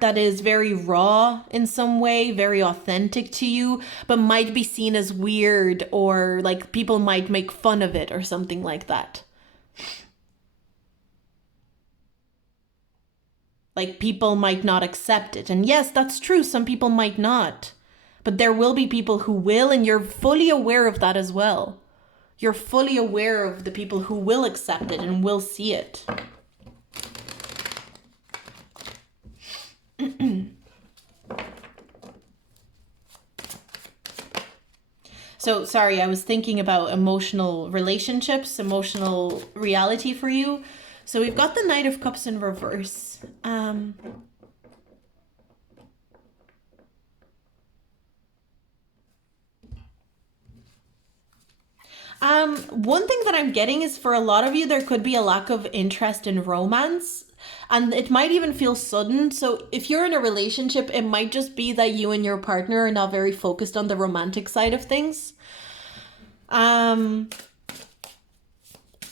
that is very raw in some way, very authentic to you, but might be seen as weird, or like people might make fun of it or something like that. Like people might not accept it. And yes, that's true. Some people might not. But there will be people who will, and you're fully aware of that as well. You're fully aware of the people who will accept it and will see it. So, sorry, I was thinking about emotional relationships, emotional reality for you. So we've got the Knight of Cups in reverse. One thing that I'm getting is for a lot of you, there could be a lack of interest in romance. And it might even feel sudden. So if you're in a relationship, it might just be that you and your partner are not very focused on the romantic side of things.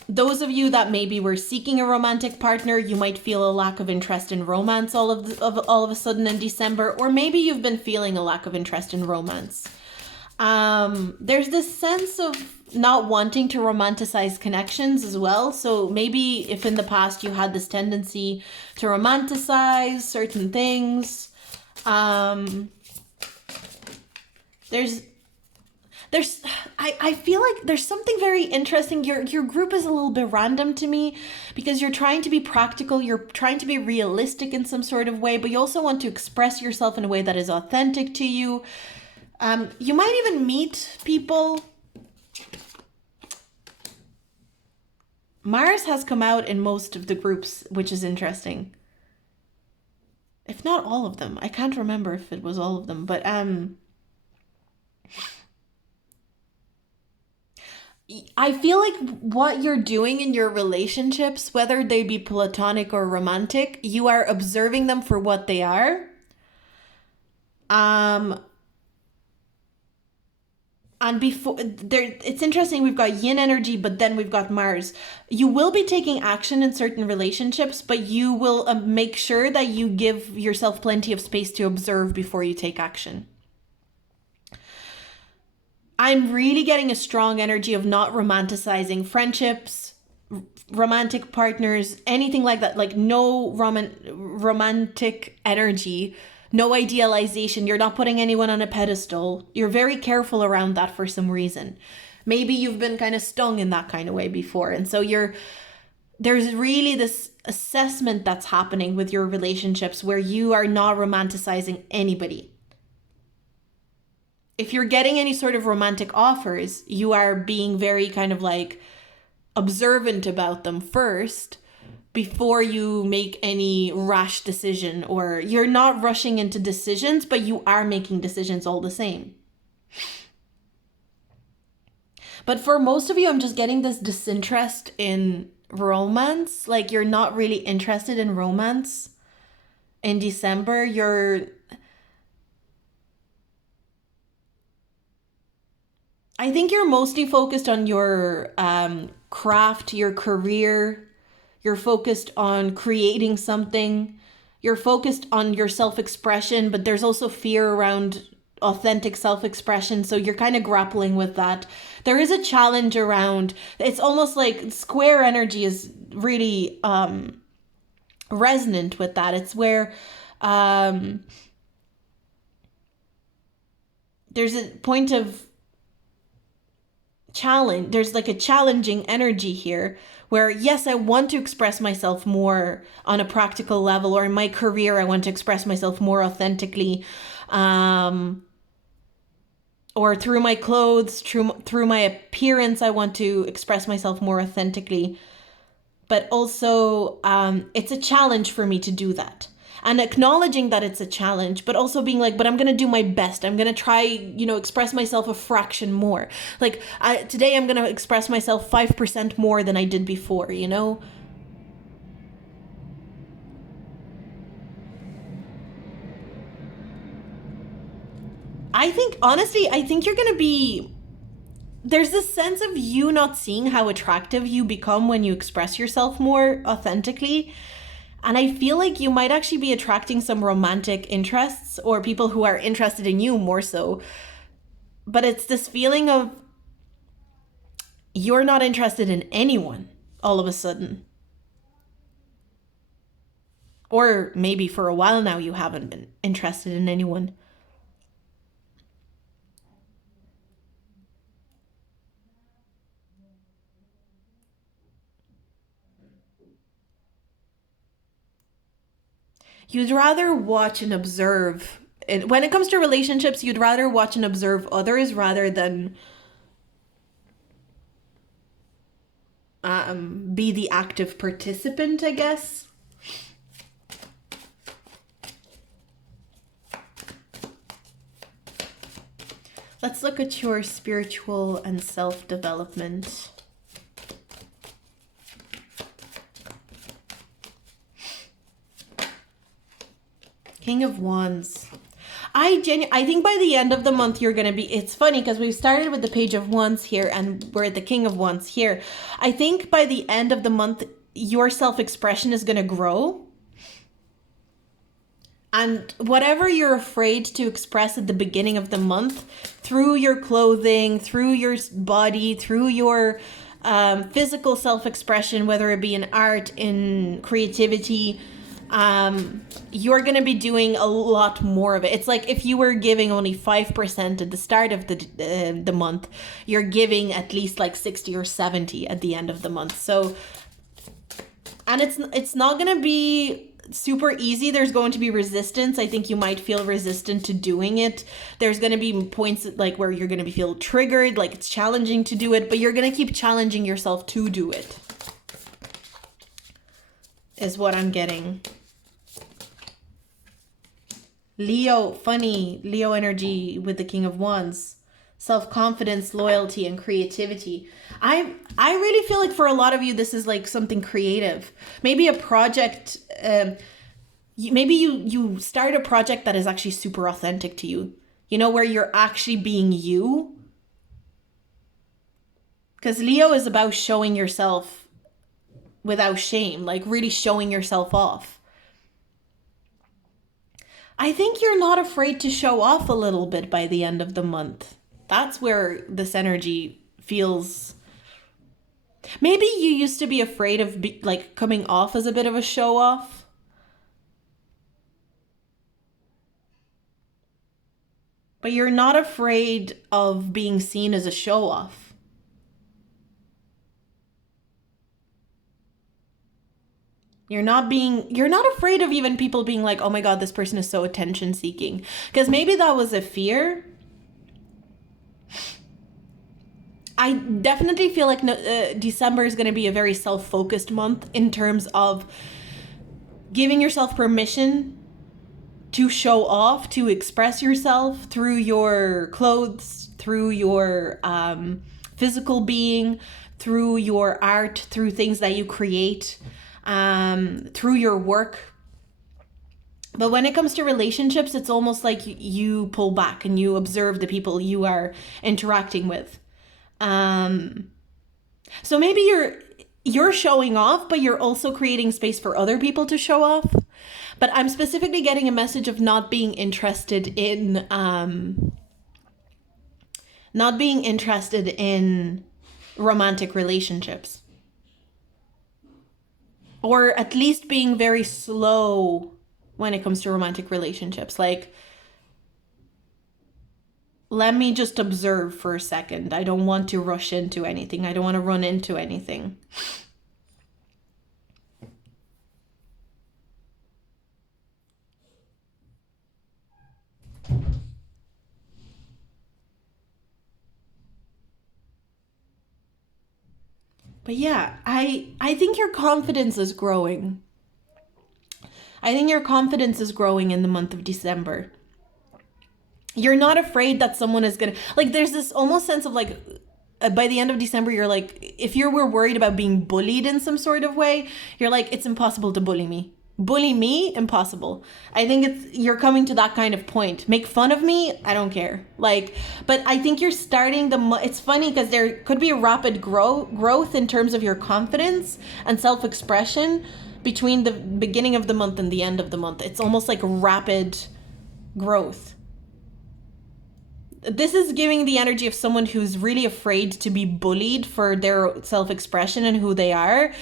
Those of you that maybe were seeking a romantic partner, you might feel a lack of interest in romance all of a sudden in December, or maybe you've been feeling a lack of interest in romance. There's this sense of not wanting to romanticize connections as well. So maybe if in the past you had this tendency to romanticize certain things, I feel like there's something very interesting. Your group is a little bit random to me because you're trying to be practical, you're trying to be realistic in some sort of way, but you also want to express yourself in a way that is authentic to you. You might even meet people. Mars has come out in most of the groups, which is interesting. If not all of them. I can't remember if it was all of them, but I feel like what you're doing in your relationships, whether they be platonic or romantic, you are observing them for what they are. And before there, it's interesting, we've got yin energy, but then we've got Mars. You will be taking action in certain relationships, but you will make sure that you give yourself plenty of space to observe before you take action. I'm really getting a strong energy of not romanticizing friendships, romantic partners, anything like that. Like no romantic energy. No idealization. You're not putting anyone on a pedestal. You're very careful around that for some reason. Maybe you've been kind of stung in that kind of way before. And so there's really this assessment that's happening with your relationships where you are not romanticizing anybody. If you're getting any sort of romantic offers, you are being very kind of like observant about them first before you make any rash decision, or you're not rushing into decisions, but you are making decisions all the same. But for most of you, I'm just getting this disinterest in romance. Like you're not really interested in romance in December. I think you're mostly focused on your craft, your career. You're focused on creating something. You're focused on your self-expression, but there's also fear around authentic self-expression. So you're kind of grappling with that. There is a challenge around, it's almost like square energy is really resonant with that. It's where there's a point of challenge. There's like a challenging energy here where, yes, I want to express myself more on a practical level, or in my career, I want to express myself more authentically, or through my clothes, through my appearance, I want to express myself more authentically. But also, it's a challenge for me to do that. And acknowledging that it's a challenge, but also being like, but I'm going to do my best. I'm going to try, express myself a fraction more. Like today I'm going to express myself 5% more than I did before, honestly, I think you're going to be, there's this sense of you not seeing how attractive you become when you express yourself more authentically. And I feel like you might actually be attracting some romantic interests or people who are interested in you more so. But it's this feeling of you're not interested in anyone all of a sudden. Or maybe for a while now you haven't been interested in anyone. You'd rather watch and observe. When it comes to relationships, you'd rather watch and observe others rather than be the active participant, I guess. Let's look at your spiritual and self-development. King of Wands. I think by the end of the month you're going to be, it's funny because we've started with the Page of Wands here and we're at the King of Wands here. I think by the end of the month your self-expression is going to grow. And whatever you're afraid to express at the beginning of the month, through your clothing, through your body, through your physical self-expression, whether it be in art, in creativity, you're going to be doing a lot more of it. It's like if you were giving only 5% at the start of the month, you're giving at least like 60 or 70 at the end of the month. So, and it's not going to be super easy. There's going to be resistance. I think you might feel resistant to doing it. There's going to be points like where you're going to feel triggered, like it's challenging to do it, but you're going to keep challenging yourself to do it, is what I'm getting. Leo, funny, Leo energy with the King of Wands. Self-confidence, loyalty, and creativity. I really feel like for a lot of you, this is like something creative. Maybe a project, maybe you start a project that is actually super authentic to you. You know, where you're actually being you. Because Leo is about showing yourself without shame, like really showing yourself off. I think you're not afraid to show off a little bit by the end of the month. That's where this energy feels. Maybe you used to be afraid of like coming off as a bit of a show off. But you're not afraid of being seen as a show off. You're not afraid of even people being like, oh my God, this person is so attention seeking. Because maybe that was a fear. I definitely feel like December is going to be a very self-focused month in terms of giving yourself permission to show off, to express yourself through your clothes, through your physical being, through your art, through things that you create, through your work. But when it comes to relationships, it's almost like you pull back and you observe the people you are interacting with. So maybe you're showing off, but you're also creating space for other people to show off. But I'm specifically getting a message of not being interested in romantic relationships. Or at least being very slow when it comes to romantic relationships. Like, let me just observe for a second. I don't want to rush into anything. I don't want to run into anything. But yeah, I think your confidence is growing. I think your confidence is growing in the month of December. You're not afraid that someone is gonna, like, there's this almost sense of like, by the end of December, you're like, if you were worried about being bullied in some sort of way, you're like, it's impossible to bully me. Bully me, impossible. I think you're coming to that kind of point. Make fun of me, I don't care. Like, but I think you're starting it's funny because there could be a rapid growth in terms of your confidence and self-expression between the beginning of the month and the end of the month. It's almost like rapid growth. This is giving the energy of someone who's really afraid to be bullied for their self-expression and who they are,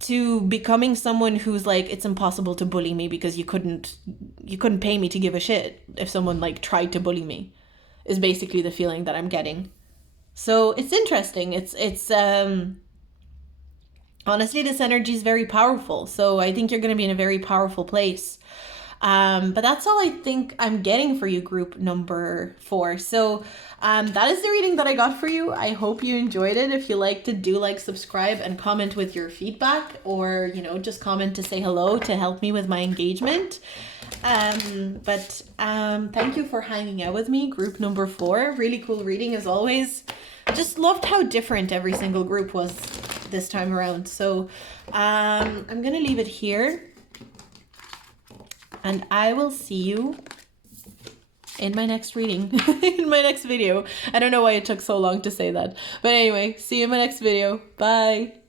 to becoming someone who's like, it's impossible to bully me because you couldn't pay me to give a shit if someone like tried to bully me, is basically the feeling that I'm getting. So it's interesting. It's honestly, this energy is very powerful. So I think you're going to be in a very powerful place. But that's all I think I'm getting for you, group number 4. So that is the reading that I got for you. I hope you enjoyed it. If you liked it, do like, subscribe, and comment with your feedback, or, you know, just comment to say hello to help me with my engagement. But thank you for hanging out with me, group number 4. Really cool reading as always. Just loved how different every single group was this time around. So I'm going to leave it here. And I will see you in my next reading, in my next video. I don't know why it took so long to say that. But anyway, see you in my next video. Bye.